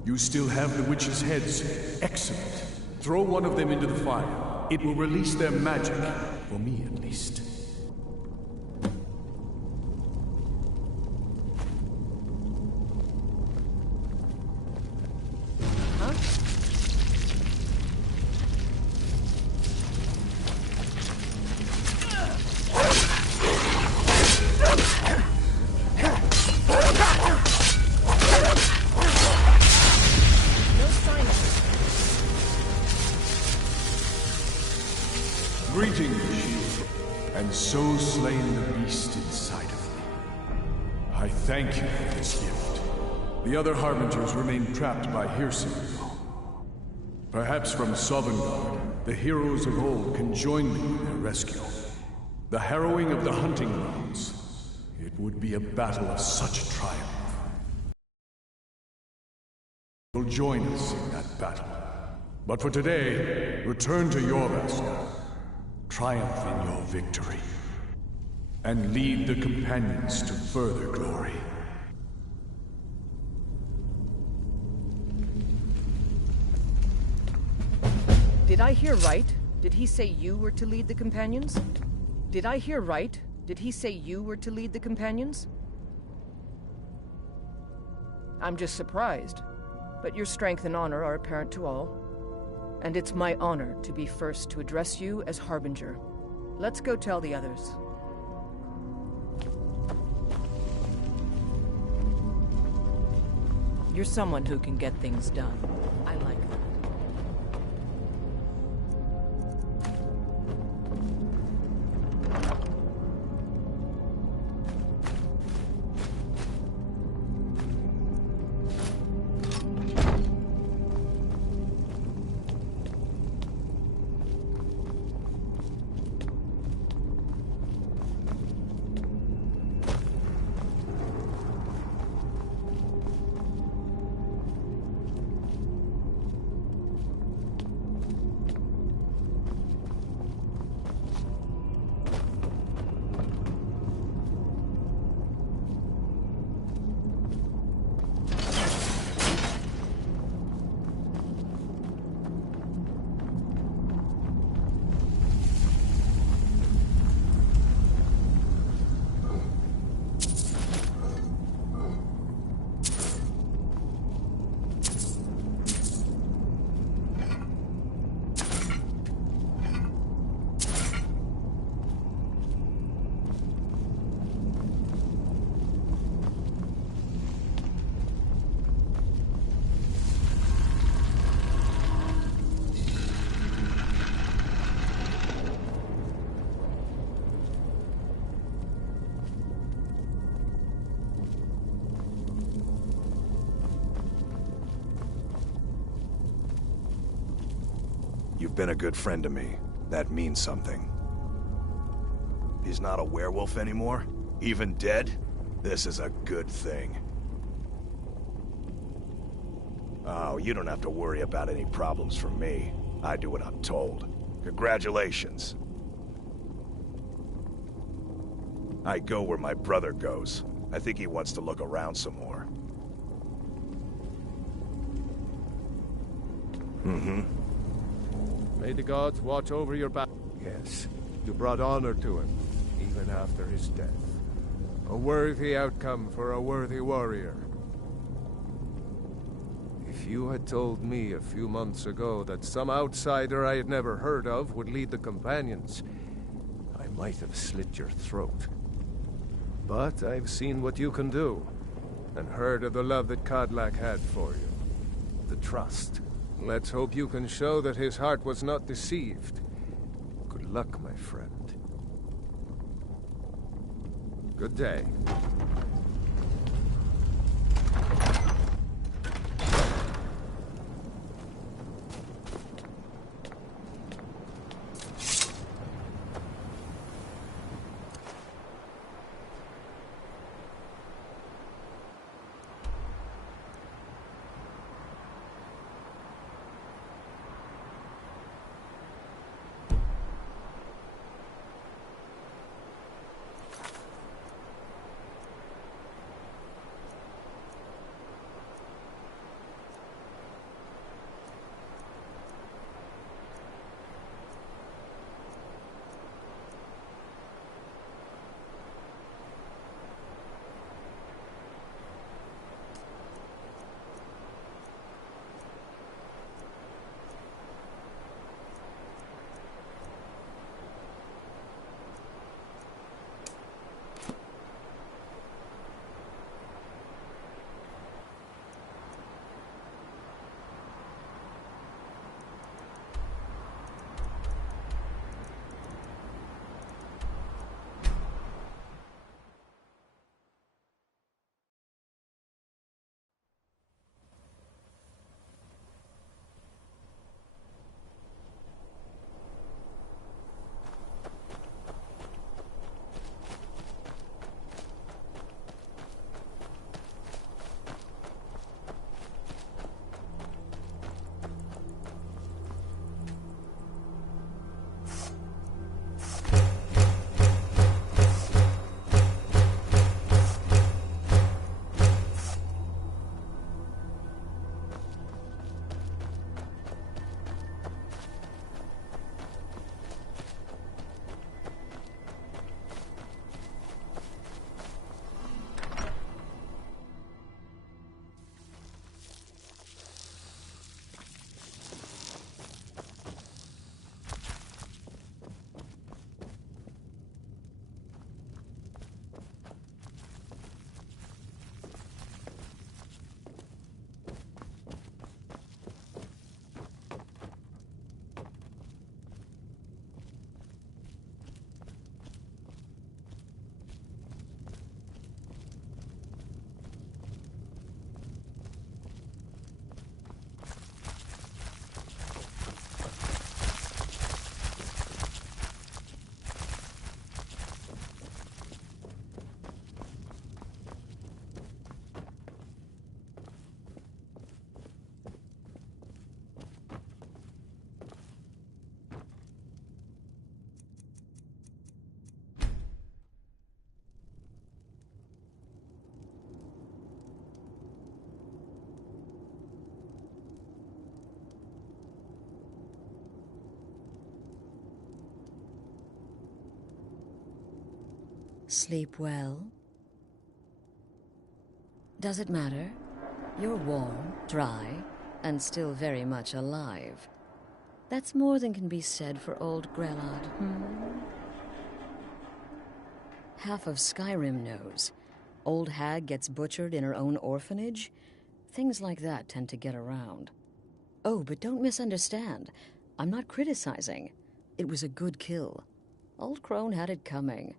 You still have the witches' heads. Excellent. Throw one of them into the fire. It will release their magic. For me, at least. Greetings, shield, and so slain the beast inside of me. I thank you for this gift. The other Harbingers remain trapped by Hircine. Perhaps from Sovngarde, the heroes of old can join me in their rescue. The harrowing of the hunting grounds. It would be a battle of such triumph. You'll join us in that battle. But for today, return to Jorvaskr. Triumph in your victory. And lead the Companions to further glory. Did I hear right? Did he say you were to lead the Companions? Did I hear right? Did he say you were to lead the Companions? I'm just surprised. But your strength and honor are apparent to all. And it's my honor to be first to address you as Harbinger. Let's go tell the others. You're someone who can get things done. I like that. You've been a good friend to me. That means something. He's not a werewolf anymore? Even dead? This is a good thing. Oh, you don't have to worry about any problems from me. I do what I'm told. Congratulations. I go where my brother goes. I think he wants to look around some more. Mm-hmm. May the gods watch over your back. Yes, you brought honor to him, even after his death. A worthy outcome for a worthy warrior. If you had told me a few months ago that some outsider I had never heard of would lead the Companions, I might have slit your throat. But I've seen what you can do, and heard of the love that Kodlak had for you. The trust. Let's hope you can show that his heart was not deceived. Good luck, my friend. Good day. Sleep well? Does it matter? You're warm, dry, and still very much alive. That's more than can be said for old Grelod, Half of Skyrim knows. Old hag gets butchered in her own orphanage. Things like that tend to get around. Oh, but don't misunderstand. I'm not criticizing. It was a good kill. Old Crone had it coming.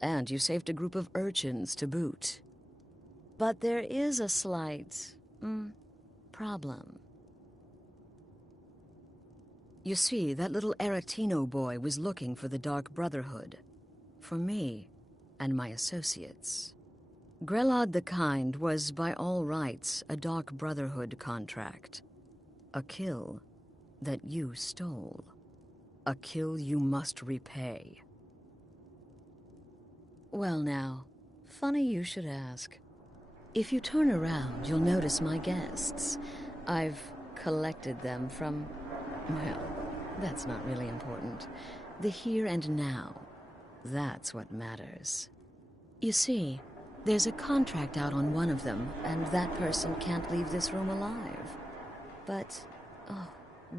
And you saved a group of urchins to boot. But there is a slight, problem. You see, that little Aretino boy was looking for the Dark Brotherhood. For me and my associates. Grelod the Kind was, by all rights, a Dark Brotherhood contract. A kill that you stole. A kill you must repay. Well now, funny you should ask. If you turn around, you'll notice my guests. I've collected them from, well, that's not really important. The here and now. That's what matters. You see, there's a contract out on one of them, and that person can't leave this room alive. But, oh,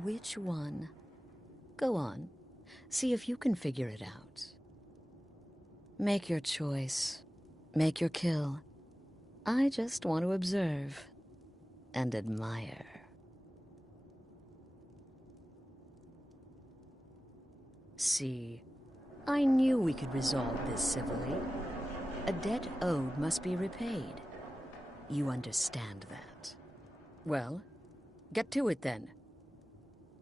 which one? Go on. See if you can figure it out. Make your choice. Make your kill. I just want to observe and admire. See, I knew we could resolve this civilly. A debt owed must be repaid. You understand that. Well, get to it then.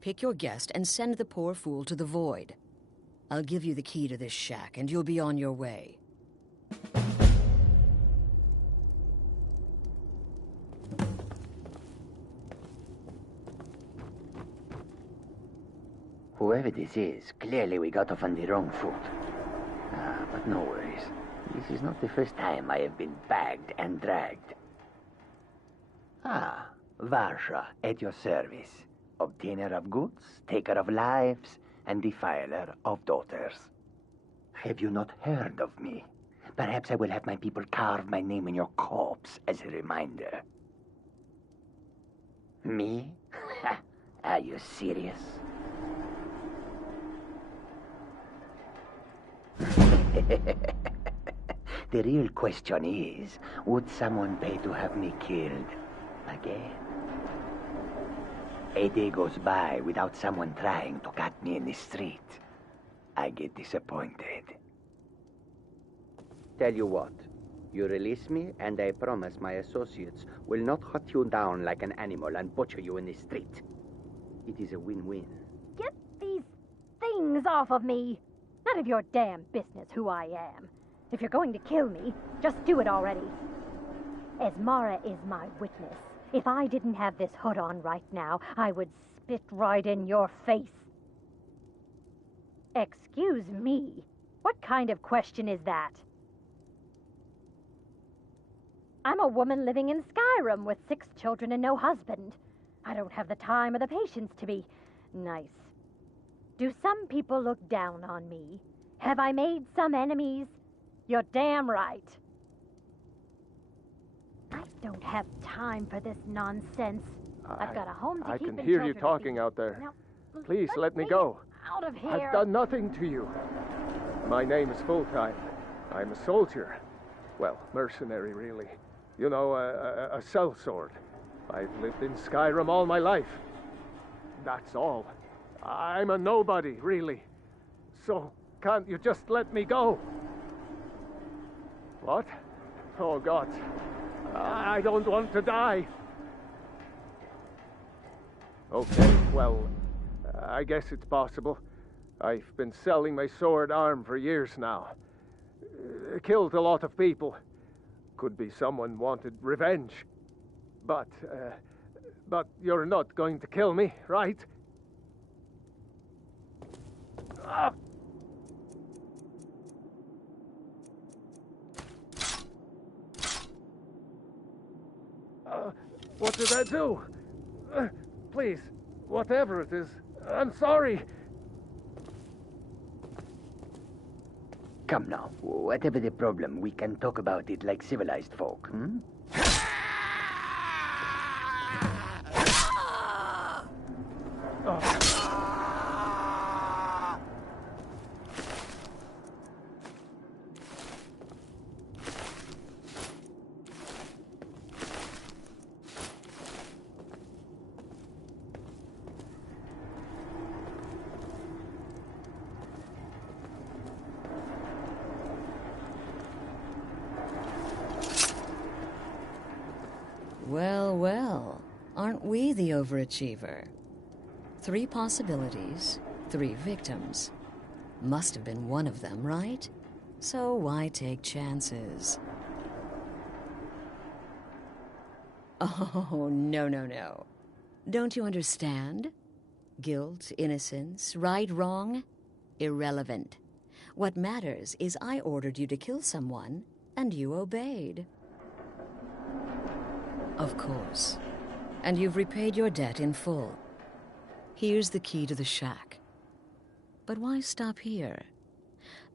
Pick your guest and send the poor fool to the void. I'll give you the key to this shack, and you'll be on your way. Whoever this is, clearly we got off on the wrong foot. But no worries. This is not the first time I have been bagged and dragged. Varsha, at your service. Obtainer of goods, taker of lives, and defiler of daughters. Have you not heard of me? Perhaps I will have my people carve my name in your corpse as a reminder. Me? Are you serious? The real question is, would someone pay to have me killed again? A day goes by without someone trying to cut me in the street. I get disappointed. Tell you what, you release me and I promise my associates will not hunt you down like an animal and butcher you in the street. It is a win-win. Get these things off of me! None of your damn business who I am. If you're going to kill me, just do it already. Esmara is my witness. If I didn't have this hood on right now, I would spit right in your face. Excuse me. What kind of question is that? I'm a woman living in Skyrim with 6 children and no husband. I don't have the time or the patience to be nice. Do some people look down on me? Have I made some enemies? You're damn right. I don't have time for this nonsense. I've got a home to I keep can and hear you children to talking feed. out there. Now, Please let me go. Out of here. I've done nothing to you. My name is Full-Time. I'm a soldier. Well, mercenary, really. You know, a sellsword. I've lived in Skyrim all my life. That's all. I'm a nobody, really. So, can't you just let me go? What? Oh, God. I don't want to die. Okay, well, I guess it's possible. I've been selling my sword arm for years now. Killed a lot of people. Could be someone wanted revenge. But you're not going to kill me, right? Ah! What did I do? Please, whatever it is, I'm sorry. Come now, whatever the problem, we can talk about it like civilized folk, hmm? Well, well, aren't we the overachiever? 3 possibilities, 3 victims. Must have been one of them, right? So why take chances? Oh, no, no, no. Don't you understand? Guilt, innocence, right, wrong? Irrelevant. What matters is I ordered you to kill someone, and you obeyed. Of course. And you've repaid your debt in full. Here's the key to the shack. But why stop here?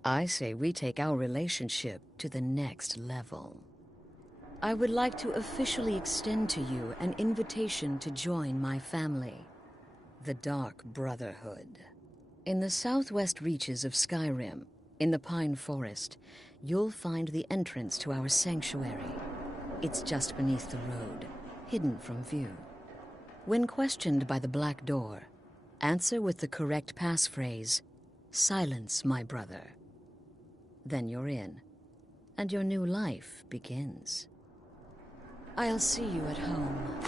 I say we take our relationship to the next level. I would like to officially extend to you an invitation to join my family, the Dark Brotherhood. In the southwest reaches of Skyrim, in the Pine Forest, you'll find the entrance to our sanctuary. It's just beneath the road, hidden from view. When questioned by the Black Door, answer with the correct passphrase, "Silence, my brother." Then you're in. and your new life begins. I'll see you at home.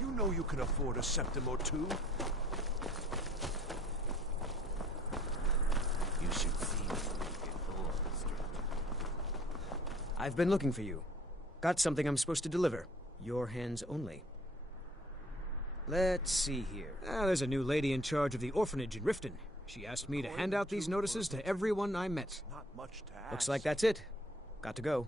You know you can afford a septim or two. You should see me I've been looking for you. Got something I'm supposed to deliver. Your hands only. Let's see here. There's a new lady in charge of the orphanage in Riften. She asked me to hand out these notices to everyone I met. Not much to ask. Looks like that's it. Got to go.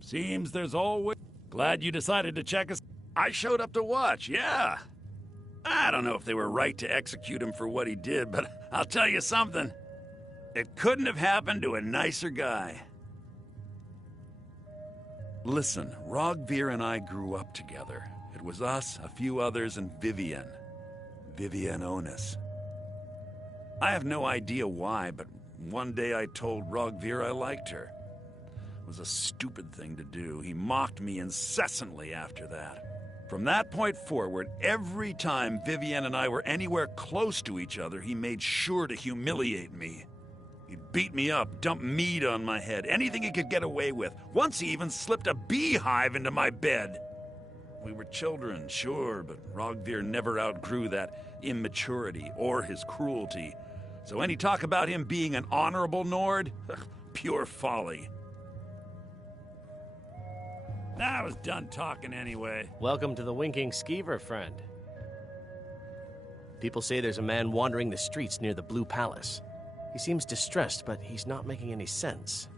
Seems there's always... Glad you decided to check us. I showed up to watch, yeah. I don't know if they were right to execute him for what he did, but I'll tell you something. It couldn't have happened to a nicer guy. Listen, Rogvir and I grew up together. It was us, a few others, and Vivienne. Vivienne Onus. I have no idea why, but one day I told Rogvir I liked her. It was a stupid thing to do. He mocked me incessantly after that. From that point forward, every time Vivienne and I were anywhere close to each other, he made sure to humiliate me. He'd beat me up, dump meat on my head, anything he could get away with. Once he even slipped a beehive into my bed. We were children, sure, but Rogvir never outgrew that immaturity or his cruelty. So any talk about him being an honorable Nord? Pure folly. I was done talking anyway. Welcome to the Winking Skeever, friend. People say there's a man wandering the streets near the Blue Palace. He seems distressed, but he's not making any sense.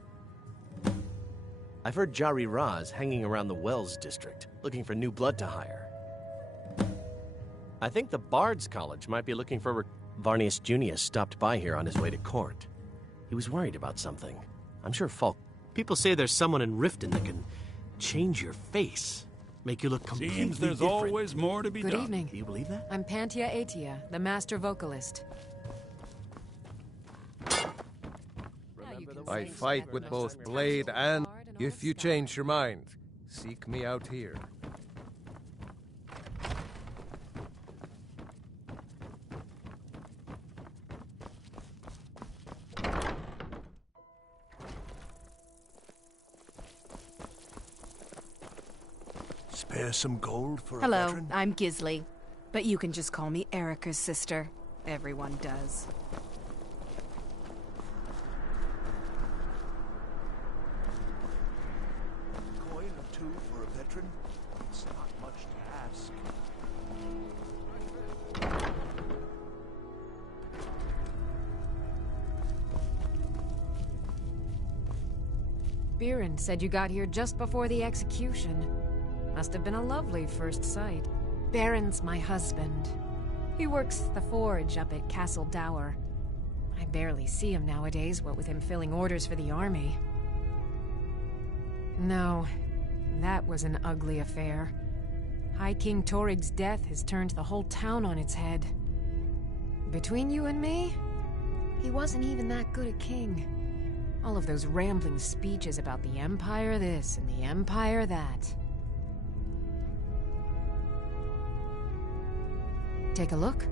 I've heard Jari Raz hanging around the Wells district, looking for new blood to hire. I think the Bard's College might be looking for... Varnius Junius stopped by here on his way to court. He was worried about something. I'm sure Falk... People say there's someone in Riften that can change your face, make you look completely Seems there's different. Always more to be Good done. evening. Do you believe that? I'm Pantia Atia, the master vocalist. I fight with both blade and... If you change your mind, seek me out here. Spare some gold for a Hello, veteran? I'm Gisli. But you can just call me Erica's sister. Everyone does. Coin or two for a veteran? It's not much to ask. Biren said you got here just before the execution. Must have been a lovely first sight. Baron's my husband. He works the forge up at Castle Dower. I barely see him nowadays, what with him filling orders for the army. No, that was an ugly affair. High King Torig's death has turned the whole town on its head. Between you and me, he wasn't even that good a king. All of those rambling speeches about the Empire this and the Empire that. Take a look.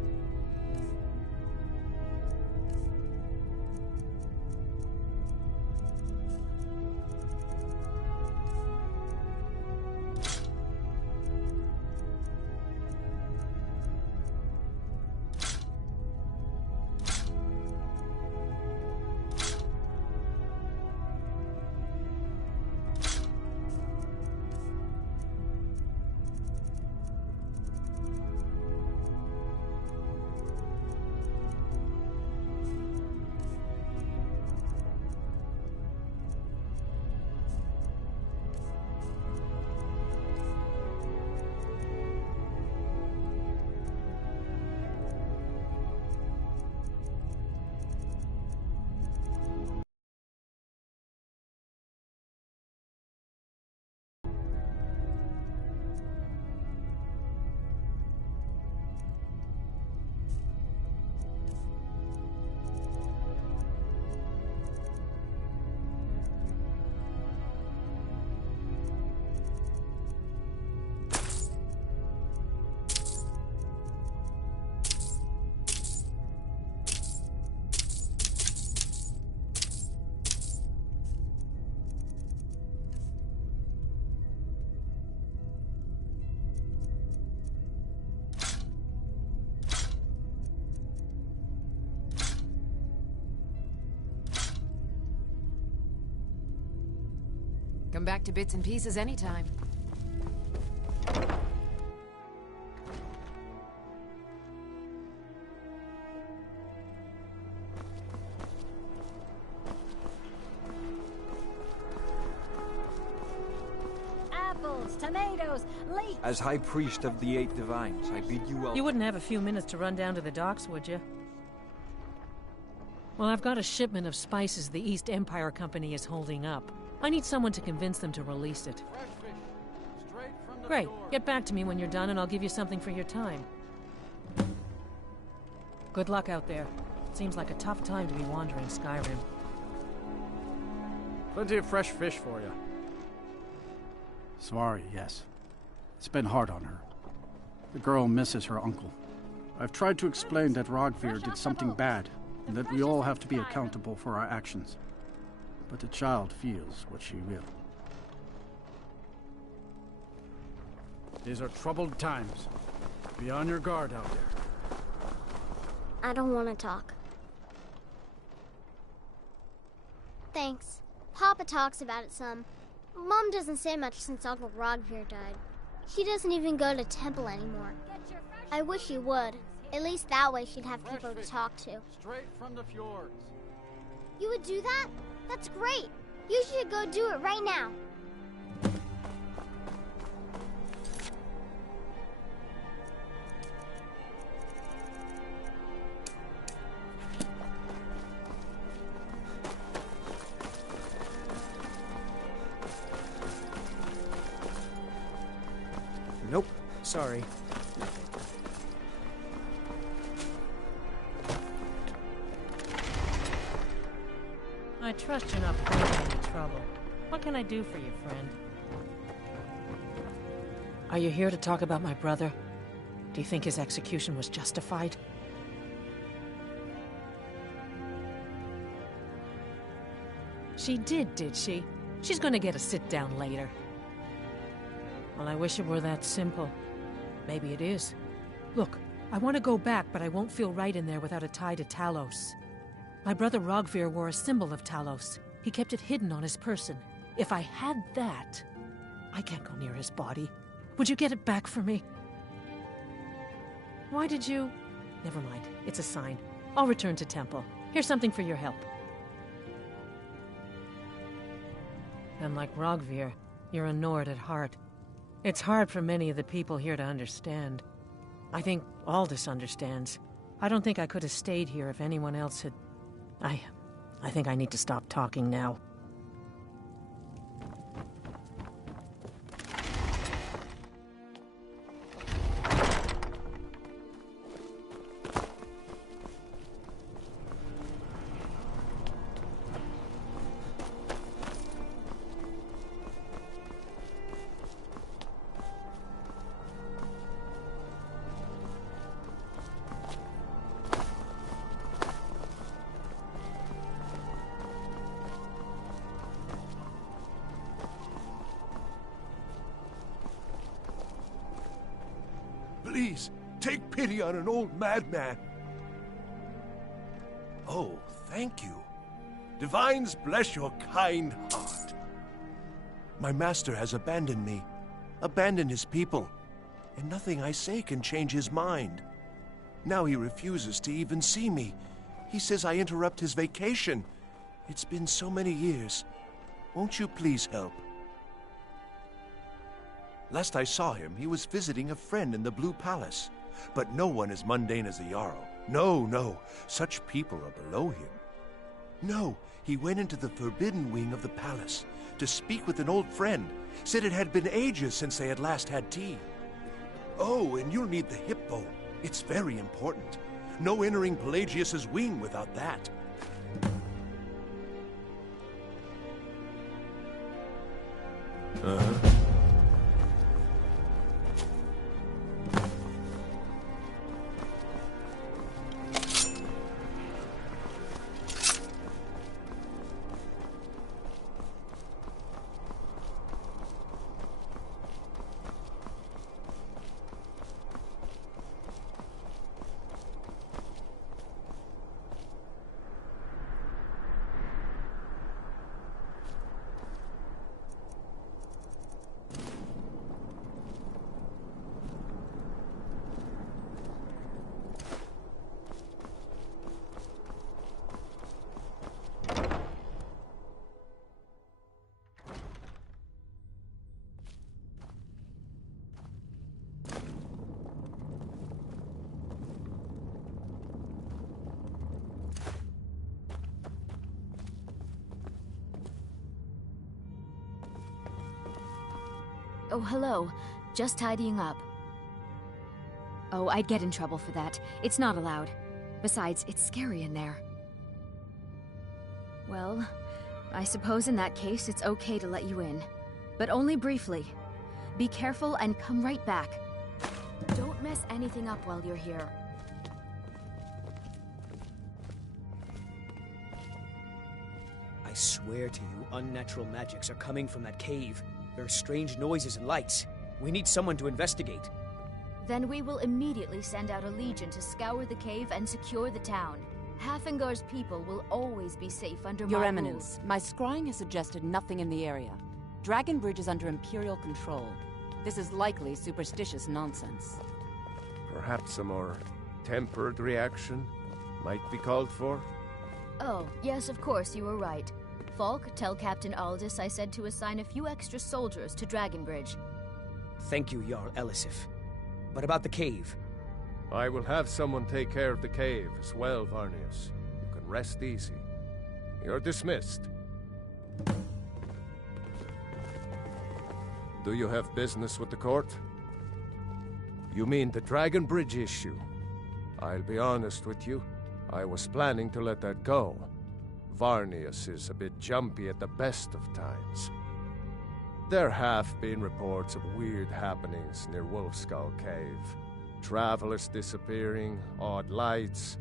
Come back to bits and pieces anytime. Apples, tomatoes, leeks. As High Priest of the Eight Divines, I bid you welcome. You wouldn't have a few minutes to run down to the docks, would you? Well, I've got a shipment of spices the East Empire Company is holding up. I need someone to convince them to release it. Great. Get back to me when you're done and I'll give you something for your time. Good luck out there. Seems like a tough time to be wandering Skyrim. Plenty of fresh fish for you. Svari, yes. It's been hard on her. The girl misses her uncle. I've tried to explain that Rogvir did something bad, and that we all have to be accountable for our actions. But the child feels what she will. These are troubled times. Be on your guard out there. I don't want to talk. Thanks. Papa talks about it some. Mom doesn't say much since Uncle Rogvir died. She doesn't even go to temple anymore. I wish she would. At least that way she'd have people to talk to. Straight from the fjords. You would do that? That's great. You should go do it right now. Nope. Sorry. I trust you're not putting me into trouble. What can I do for you, friend? Are you here to talk about my brother? Do you think his execution was justified? She did she? She's gonna get a sit-down later. Well, I wish it were that simple. Maybe it is. Look, I want to go back, but I won't feel right in there without a tie to Talos. My brother Rogvir wore a symbol of Talos. He kept it hidden on his person. If I had that, I can't go near his body. Would you get it back for me? Why did you... Never mind. It's a sign. I'll return to Temple. Here's something for your help. And like Rogvir, you're a Nord at heart. It's hard for many of the people here to understand. I think Aldous understands. I don't think I could have stayed here if anyone else had... I think I need to stop talking now. Please, take pity on an old madman. Oh, thank you. Divines bless your kind heart. My master has abandoned me, abandoned his people, and nothing I say can change his mind. Now he refuses to even see me. He says I interrupt his vacation. It's been so many years. Won't you please help? Last I saw him, he was visiting a friend in the Blue Palace. But no one as mundane as the Jarl. No, no. Such people are below him. No, he went into the forbidden wing of the palace to speak with an old friend. Said it had been ages since they had last had tea. Oh, and you'll need the hip bow. It's very important. No entering Pelagius's wing without that. Uh-huh. Oh, hello. Just tidying up. Oh, I'd get in trouble for that. It's not allowed. Besides, it's scary in there. Well, I suppose in that case it's okay to let you in. But only briefly. Be careful and come right back. Don't mess anything up while you're here. I swear to you, unnatural magics are coming from that cave. There are strange noises and lights. We need someone to investigate. Then we will immediately send out a legion to scour the cave and secure the town. Hafengar's people will always be safe under my Your rule. Eminence, my scrying has suggested nothing in the area. Dragonbridge is under Imperial control. This is likely superstitious nonsense. Perhaps a more tempered reaction might be called for? Oh, yes, of course, you were right. Falk, tell Captain Aldous I said to assign a few extra soldiers to Dragonbridge. Thank you, Jarl Elisif. But about the cave? I will have someone take care of the cave as well, Varnius. You can rest easy. You're dismissed. Do you have business with the court? You mean the Dragonbridge issue? I'll be honest with you. I was planning to let that go. Varnius is a bit jumpy at the best of times. There have been reports of weird happenings near Wolfskull Cave. Travelers disappearing, odd lights.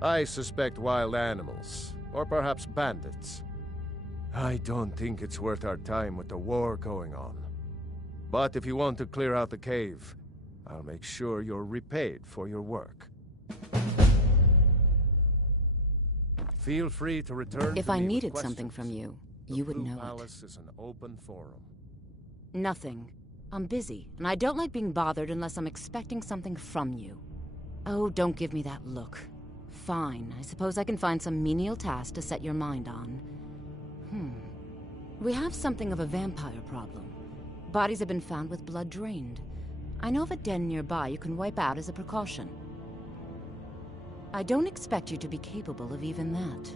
I suspect wild animals, or perhaps bandits. I don't think it's worth our time with the war going on. But if you want to clear out the cave, I'll make sure you're repaid for your work. Feel free to return If to I me needed with something questions. from you, you would The know Blue it. Palace is an open forum. Nothing. I'm busy, and I don't like being bothered unless I'm expecting something from you. Oh, don't give me that look. Fine, I suppose I can find some menial task to set your mind on. We have something of a vampire problem. Bodies have been found with blood drained. I know of a den nearby you can wipe out as a precaution. I don't expect you to be capable of even that.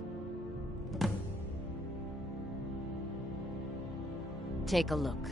Take a look.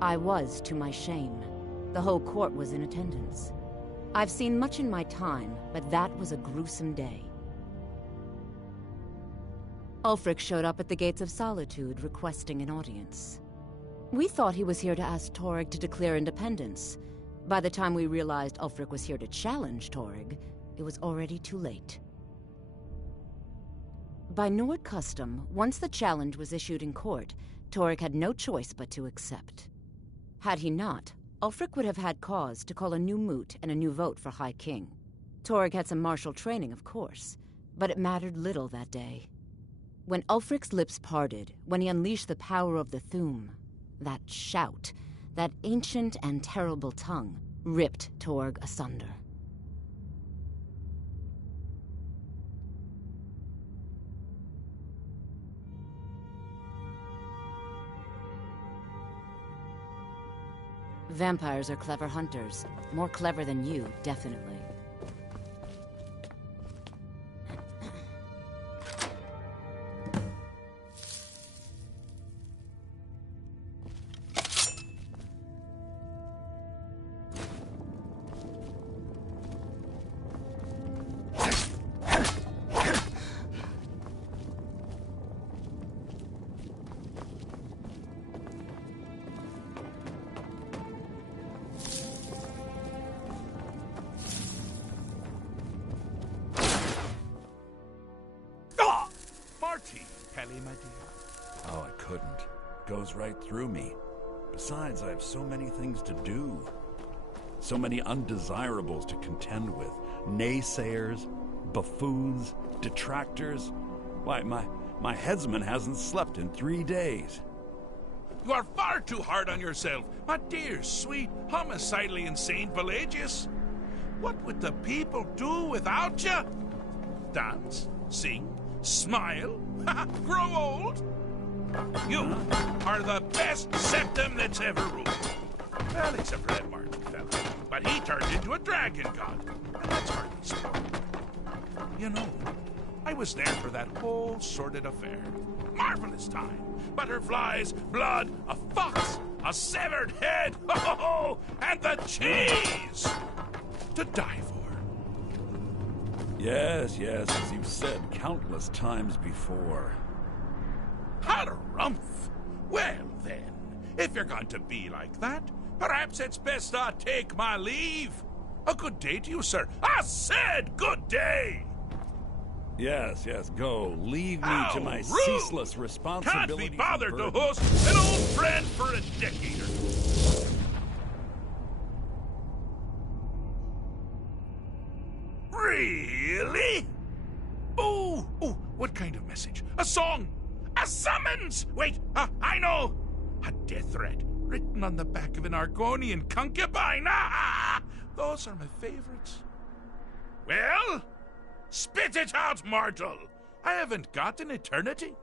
I was, to my shame. The whole court was in attendance. I've seen much in my time, but that was a gruesome day. Ulfric showed up at the Gates of Solitude, requesting an audience. We thought he was here to ask Torygg to declare independence. By the time we realized Ulfric was here to challenge Torygg, it was already too late. By Nord custom, once the challenge was issued in court, Torygg had no choice but to accept. Had he not, Ulfric would have had cause to call a new moot and a new vote for High King. Torygg had some martial training, of course, but it mattered little that day. When Ulfric's lips parted, when he unleashed the power of the Thu'um, that shout, that ancient and terrible tongue, ripped Torygg asunder. Vampires are clever hunters. More clever than you, definitely. Kelly, my dear. Oh, I couldn't. Goes right through me. Besides, I have so many things to do. So many undesirables to contend with. Naysayers, buffoons, detractors. Why, my headsman hasn't slept in 3 days. You are far too hard on yourself, my dear, sweet, homicidally insane Pelagius. What would the people do without you? Dance, sing, smile, grow old? You are the best septum that's ever ruled. Well, except for that Martin fella. But he turned into a dragon god, and that's hardly sport. You know, I was there for that whole sordid affair. Marvelous time. Butterflies, blood, a fox, a severed head, ho, and the cheese to die for. Yes, as you've said countless times before. Harumph! Well then, if you're going to be like that, perhaps it's best I take my leave. A good day to you, sir. I said good day! Yes, go. Leave me How to my rude. ceaseless responsibilities. Can't be bothered to and burdens. host an old friend for a decade or two. Really? Oh, what kind of message? A song? A summons? Wait, I know. A death threat written on the back of an Argonian concubine. Those are my favorites. Well, spit it out, mortal. I haven't got an eternity.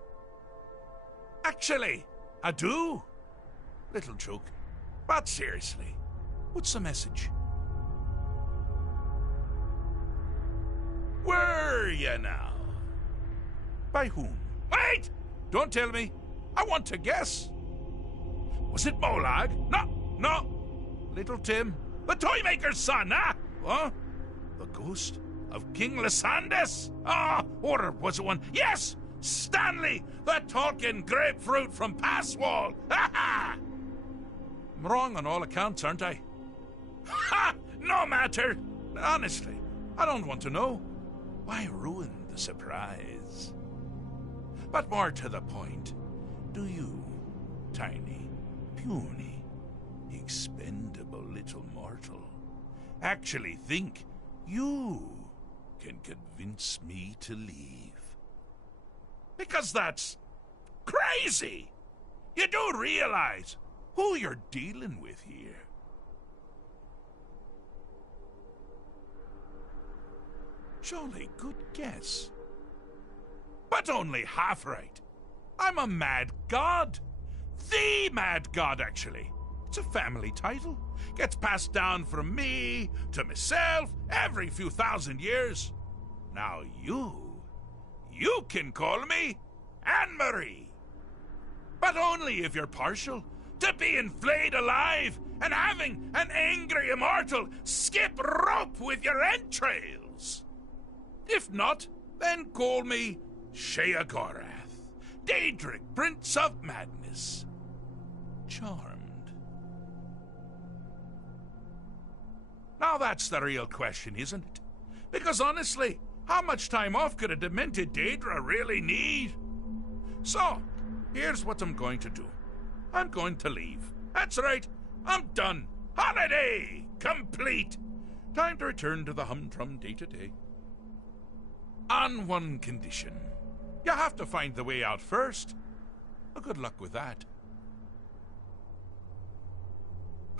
Actually, I do. Little joke. But seriously, what's the message? Were you now? By whom? Wait! Don't tell me. I want to guess. Was it Molag? No. Little Tim, the Toymaker's son, huh? Huh? The ghost of King Lysandes? Or was it one? Yes! Stanley, the talking grapefruit from Passwall! Ha ha! I'm wrong on all accounts, aren't I? Ha! No matter! Honestly, I don't want to know. Why ruin the surprise? But more to the point, do you, tiny, puny, expendable little mortal, actually think you can convince me to leave? Because that's crazy! You do realize who you're dealing with here. Jolly good guess. But only half right. I'm a mad god. The mad god, actually. It's a family title. Gets passed down from me to myself every few thousand years. Now you can call me Anne-Marie. But only if you're partial to being flayed alive and having an angry immortal skip rope with your entrails. If not, then call me Sheagorath, Daedric, Prince of Madness. Charmed. Now that's the real question, isn't it? Because honestly, how much time off could a demented Daedra really need? So, here's what I'm going to do. I'm going to leave. That's right, I'm done. Holiday complete. Time to return to the humdrum day-to-day. On one condition. You have to find the way out first. Well, good luck with that.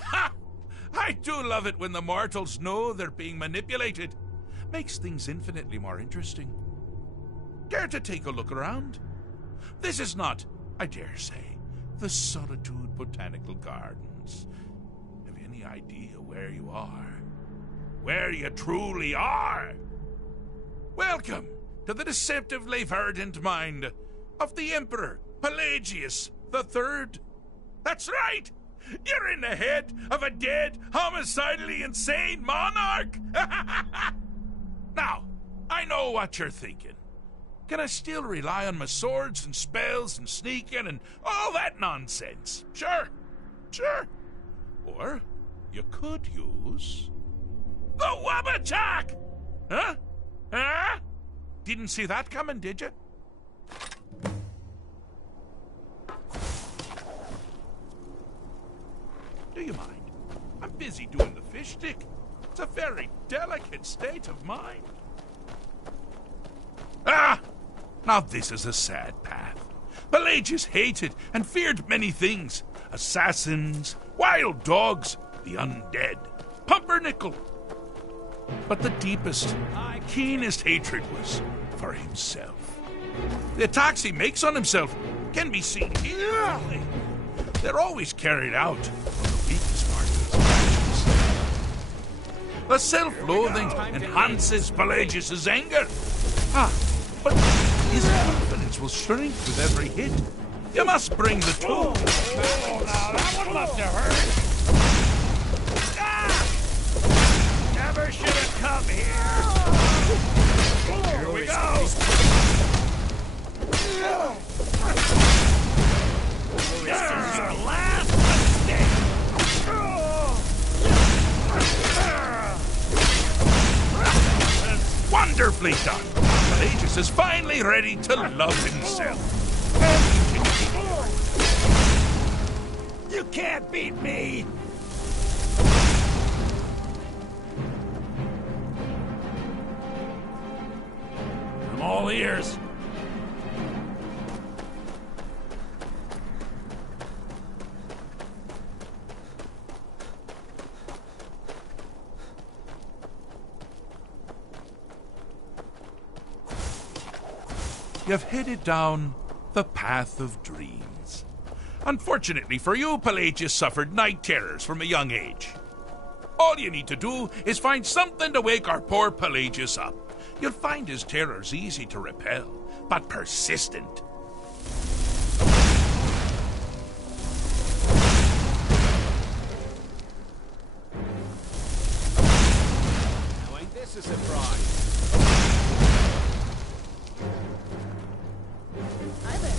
Ha! I do love it when the mortals know they're being manipulated. Makes things infinitely more interesting. Care to take a look around? This is not, I dare say, the Solitude Botanical Gardens. Have you any idea where you are? Where you truly are? Welcome to the deceptively verdant mind of the Emperor Pelagius III. That's right! You're in the head of a dead, homicidally insane monarch! Now, I know what you're thinking. Can I still rely on my swords and spells and sneaking and all that nonsense? Sure. Or you could use the Wabachak! Huh? Didn't see that coming, did you? Do you mind? I'm busy doing the fish stick. It's a very delicate state of mind. Now this is a sad path. Pelagius hated and feared many things. Assassins, wild dogs, the undead, pumpernickel. But the deepest, keenest hatred was for himself. The attacks he makes on himself can be seen here. They're always carried out on the weakest part of his actions. The self-loathing enhances Pelagius's anger. But his confidence will shrink with every hit. You must bring the tool. Oh, now that one must have hurt. Never should have come here. Here we go. This is your last mistake. Wonderfully done. Pelagius is finally ready to love himself. You can't beat me. I'm all ears. You've headed down the path of dreams. Unfortunately for you, Pelagius suffered night terrors from a young age. All you need to do is find something to wake our poor Pelagius up. You'll find his terrors easy to repel, but persistent. Now ain't this a surprise? Hi there.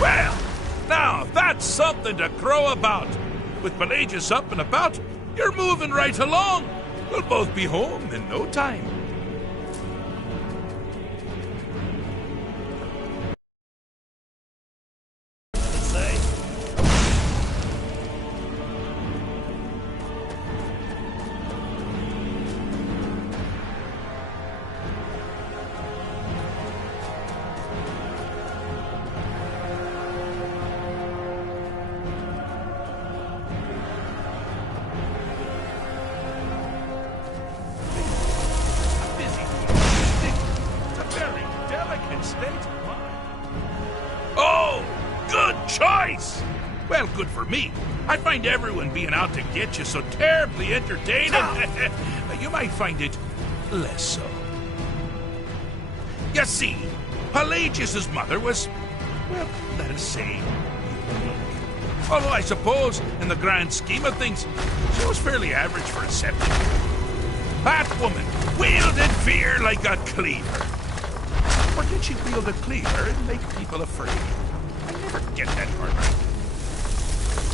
Well, now that's something to crow about. With Pelagius up and about, you're moving right along. We'll both be home in no time. Oh, good choice! Well, good for me. I find everyone being out to get you so terribly entertaining. You might find it less so. You see, Pelagius' mother was, well, let us say, unique. Although I suppose, in the grand scheme of things, she was fairly average for a septic. That woman wielded fear like a cleaver. Or did she wield a cleaver and make people afraid? I never get that part right.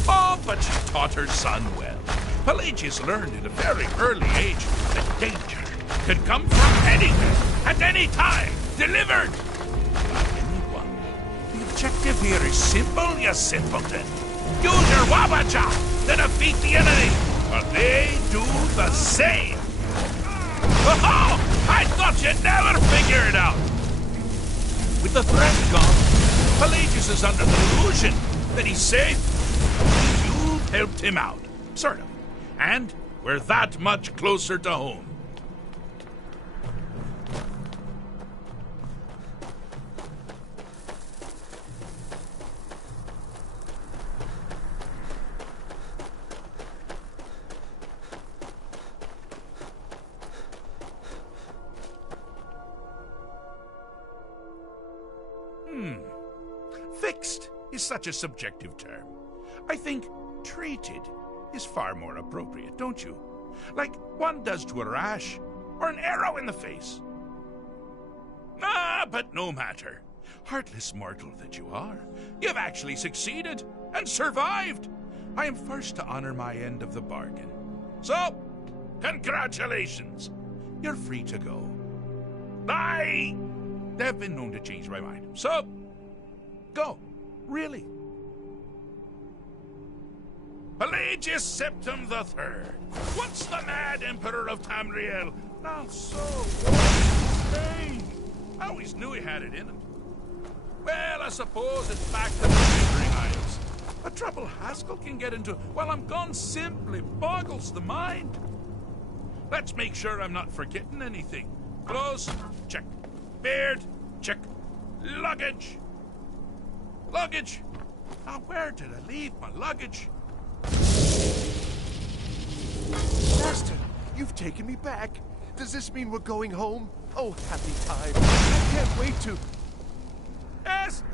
Oh, but she taught her son well. Pelagius learned at a very early age that danger can come from anywhere, at any time, delivered by anyone. The objective here is simple, you simpleton. Use your wabacha to defeat the enemy, or they do the same. Oh, I thought you'd never figure it out. With the threat gone, Pelagius is under the illusion that he's safe. You've helped him out, sort of. And we're that much closer to home. Fixed is such a subjective term. I think treated is far more appropriate, don't you? Like one does to a rash or an arrow in the face. Ah, but no matter. Heartless mortal that you are, you've actually succeeded and survived. I am first to honor my end of the bargain. So, congratulations. You're free to go. I have been known to change my mind. So, go. Really. Pelagius Septim III, once the mad Emperor of Tamriel, now so stay. I always knew he had it in him. Well, I suppose it's back to the neighboring isles. A trouble Haskell can get into while I'm gone simply boggles the mind. Let's make sure I'm not forgetting anything. Clothes, check. Beard, check. Luggage. Luggage. Now, where did I leave my luggage? Master, you've taken me back. Does this mean we're going home? Oh, happy time. I can't wait to...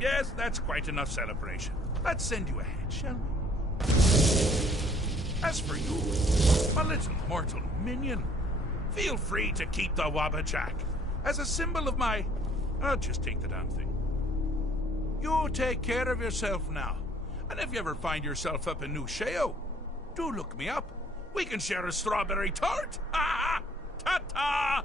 Yes, that's quite enough celebration. Let's send you ahead, shall we? As for you, my little mortal minion, feel free to keep the Wabbajack as a symbol of my... I'll just take the damn thing. You take care of yourself now. And if you ever find yourself up in New Sheo, do look me up. We can share a strawberry tart. Ha! Ta-ta!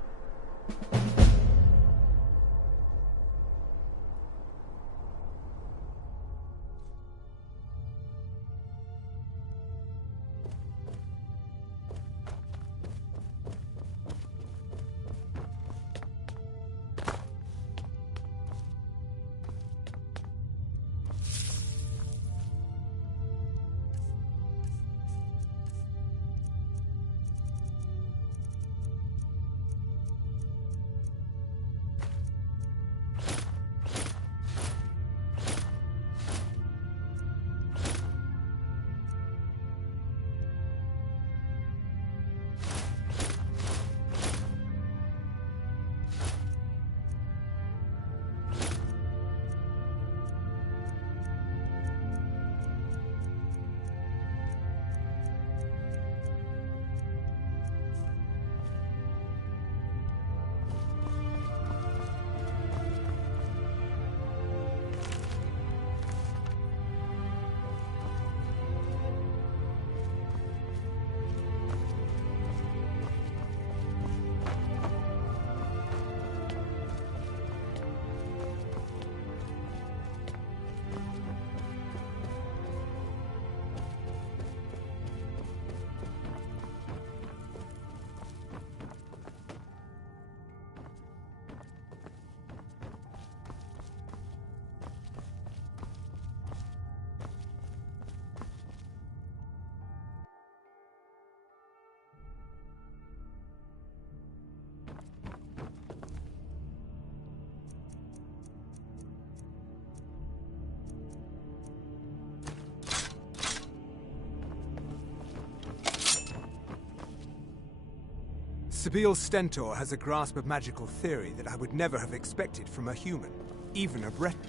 Sabille Stentor has a grasp of magical theory that I would never have expected from a human, even a Breton.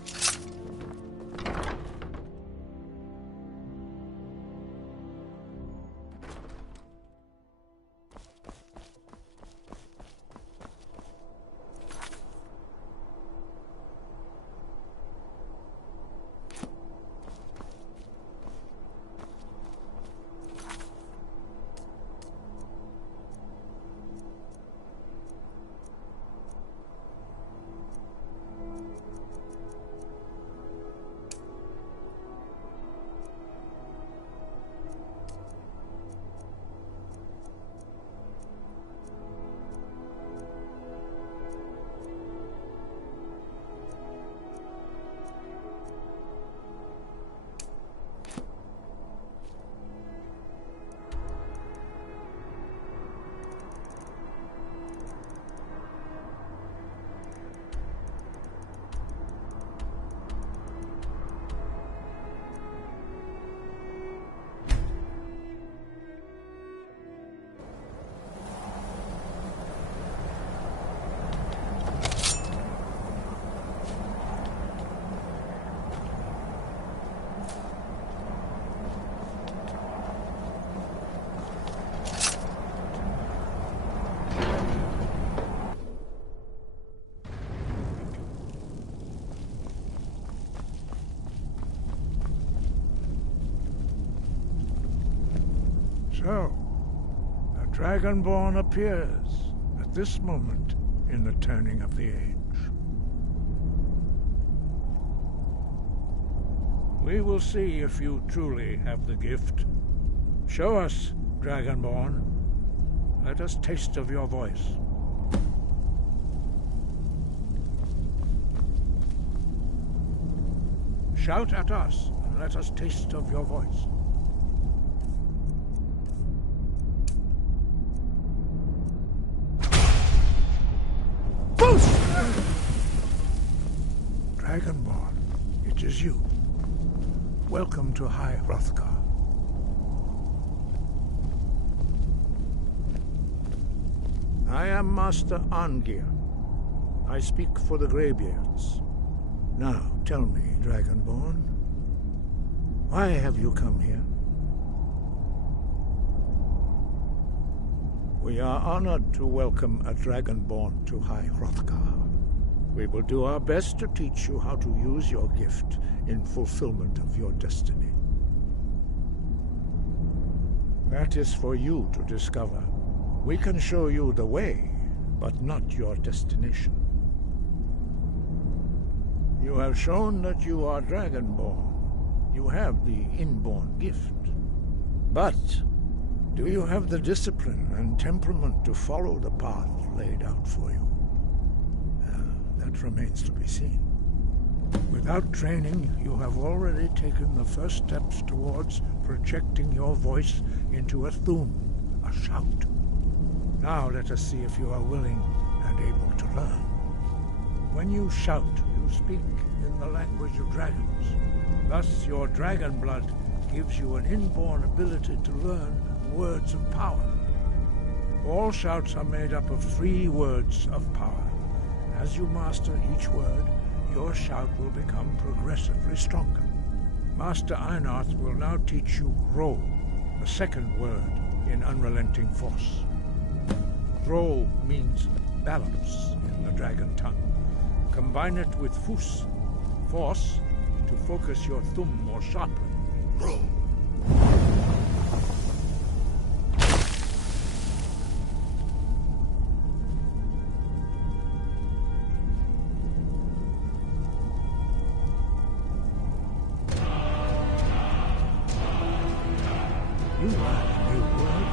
So, a Dragonborn appears at this moment in the turning of the age. We will see if you truly have the gift. Show us, Dragonborn. Let us taste of your voice. Shout at us, and let us taste of your voice. Dragonborn, it is you. Welcome to High Hrothgar. I am Master Arngeir. I speak for the Greybeards. Now, tell me, Dragonborn, why have you come here? We are honored to welcome a Dragonborn to High Hrothgar. We will do our best to teach you how to use your gift in fulfillment of your destiny. That is for you to discover. We can show you the way, but not your destination. You have shown that you are Dragonborn. You have the inborn gift. But do you have the discipline and temperament to follow the path laid out for you? That remains to be seen. Without training, you have already taken the first steps towards projecting your voice into a thum, a shout. Now let us see if you are willing and able to learn. When you shout, you speak in the language of dragons. Thus, your dragon blood gives you an inborn ability to learn words of power. All shouts are made up of 3 words of power. As you master each word, your shout will become progressively stronger. Master Einarth will now teach you Ro, the second word in Unrelenting Force. Ro means balance in the dragon tongue. Combine it with Fus, force, to focus your thumb more sharply. Ro. You learn a new word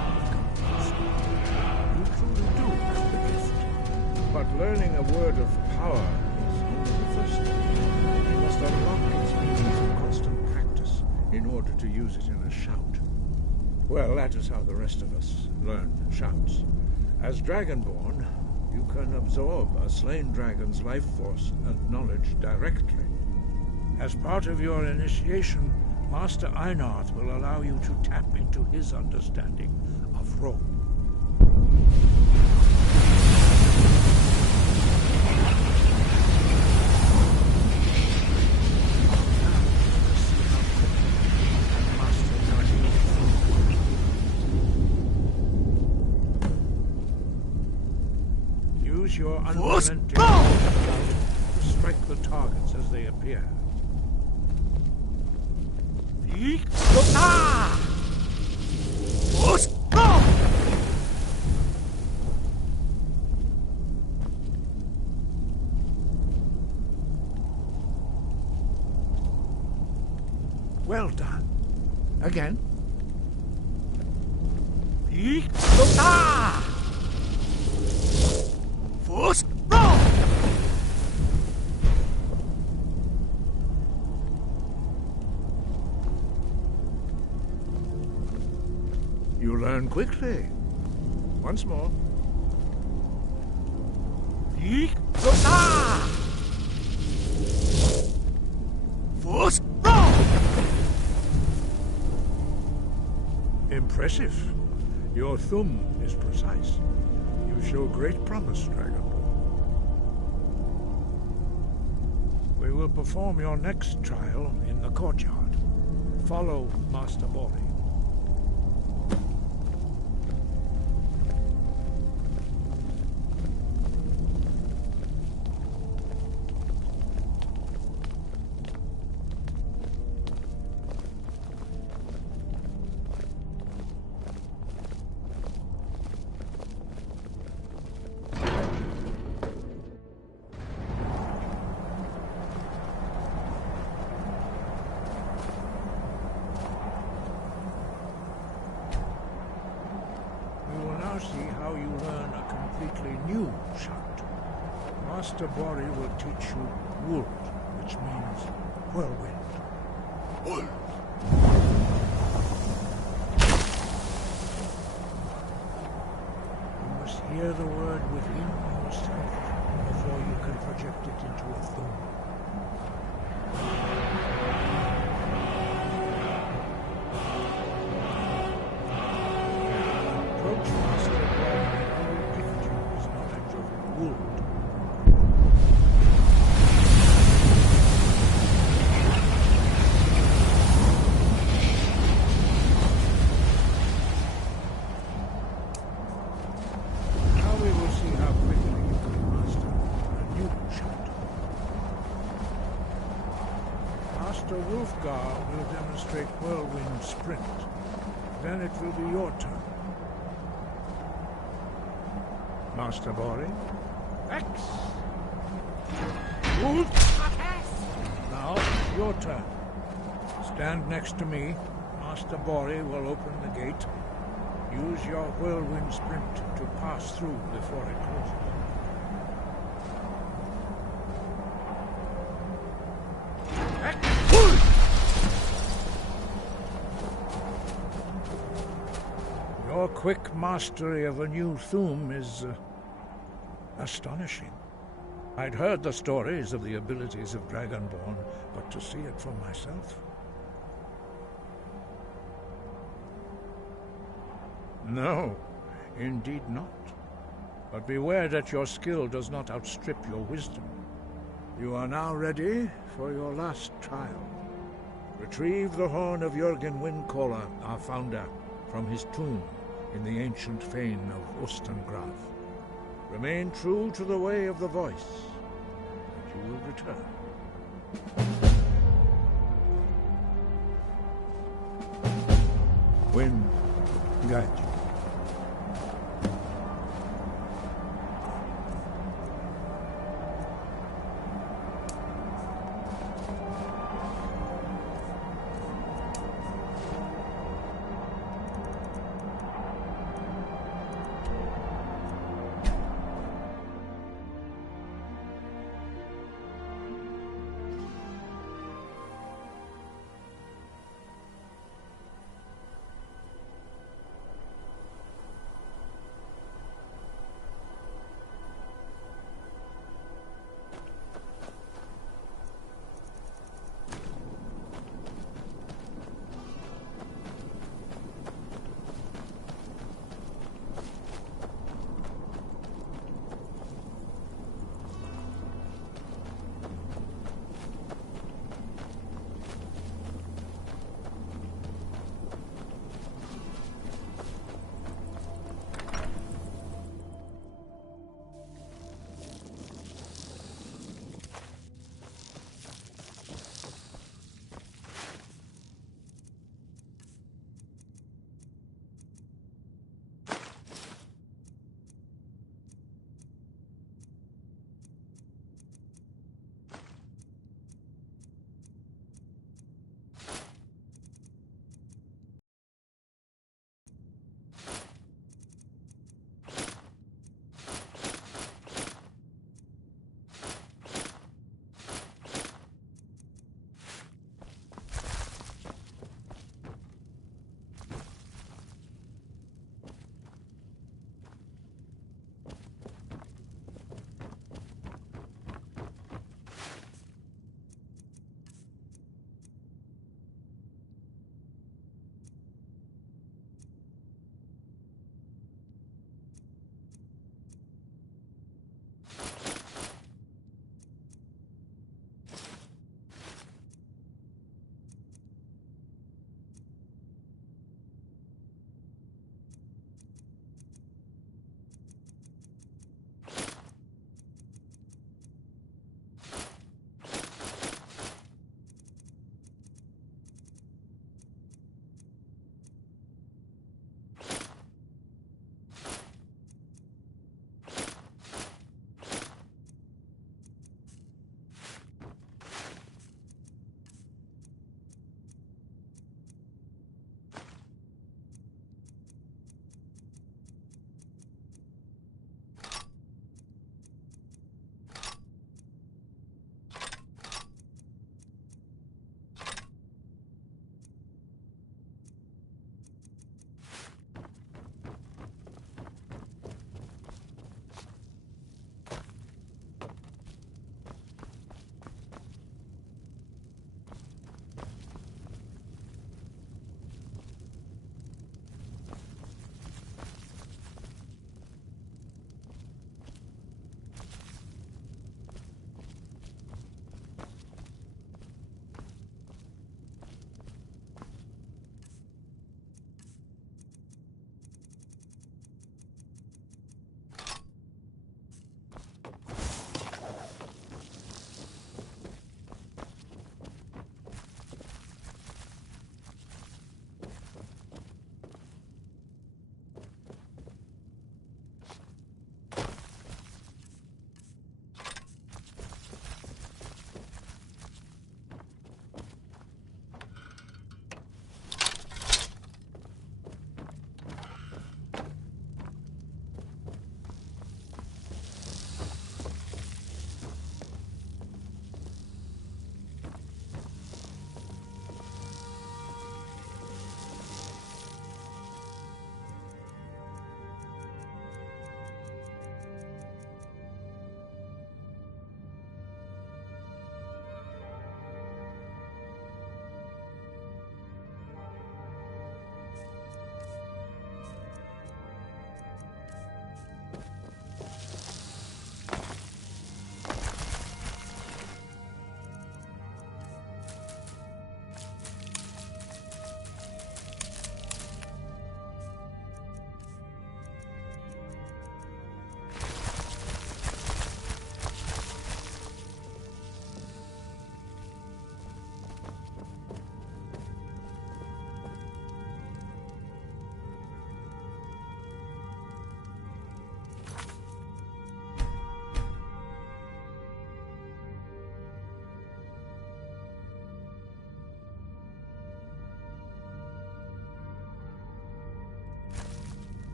you truly do have the gift. But learning a word of power is only the first step. You must unlock its meaning through constant practice in order to use it in a shout. Well, that is how the rest of us learn shouts. As Dragonborn, you can absorb a slain dragon's life force and knowledge directly. As part of your initiation, Master Einarth will allow you to tap into his understanding of Ro. Use your unrelenting to strike the targets as they appear. Well done. Again. You learn quickly. Once more. Impressive. Your thumb is precise. You show great promise, Dragonborn. We will perform your next trial in the courtyard. Follow Master Bori. See how you learn a completely new shout. Master Bori will teach you Wood, which means whirlwind. Wood! You must hear the word within yourself before you can project it into a thumb. Master Wolfgar will demonstrate Whirlwind Sprint. Then it will be your turn. Master Bori. X! Now, your turn. Stand next to me. Master Bori will open the gate. Use your Whirlwind Sprint to pass through before it closes. Your quick mastery of a new thum is astonishing. I'd heard the stories of the abilities of Dragonborn, but to see it for myself... No, indeed not. But beware that your skill does not outstrip your wisdom. You are now ready for your last trial. Retrieve the horn of Jürgen Windcaller, our founder, from his tomb in the ancient fane of Ostengraf. Remain true to the way of the voice, and you will return. Wind, guide you.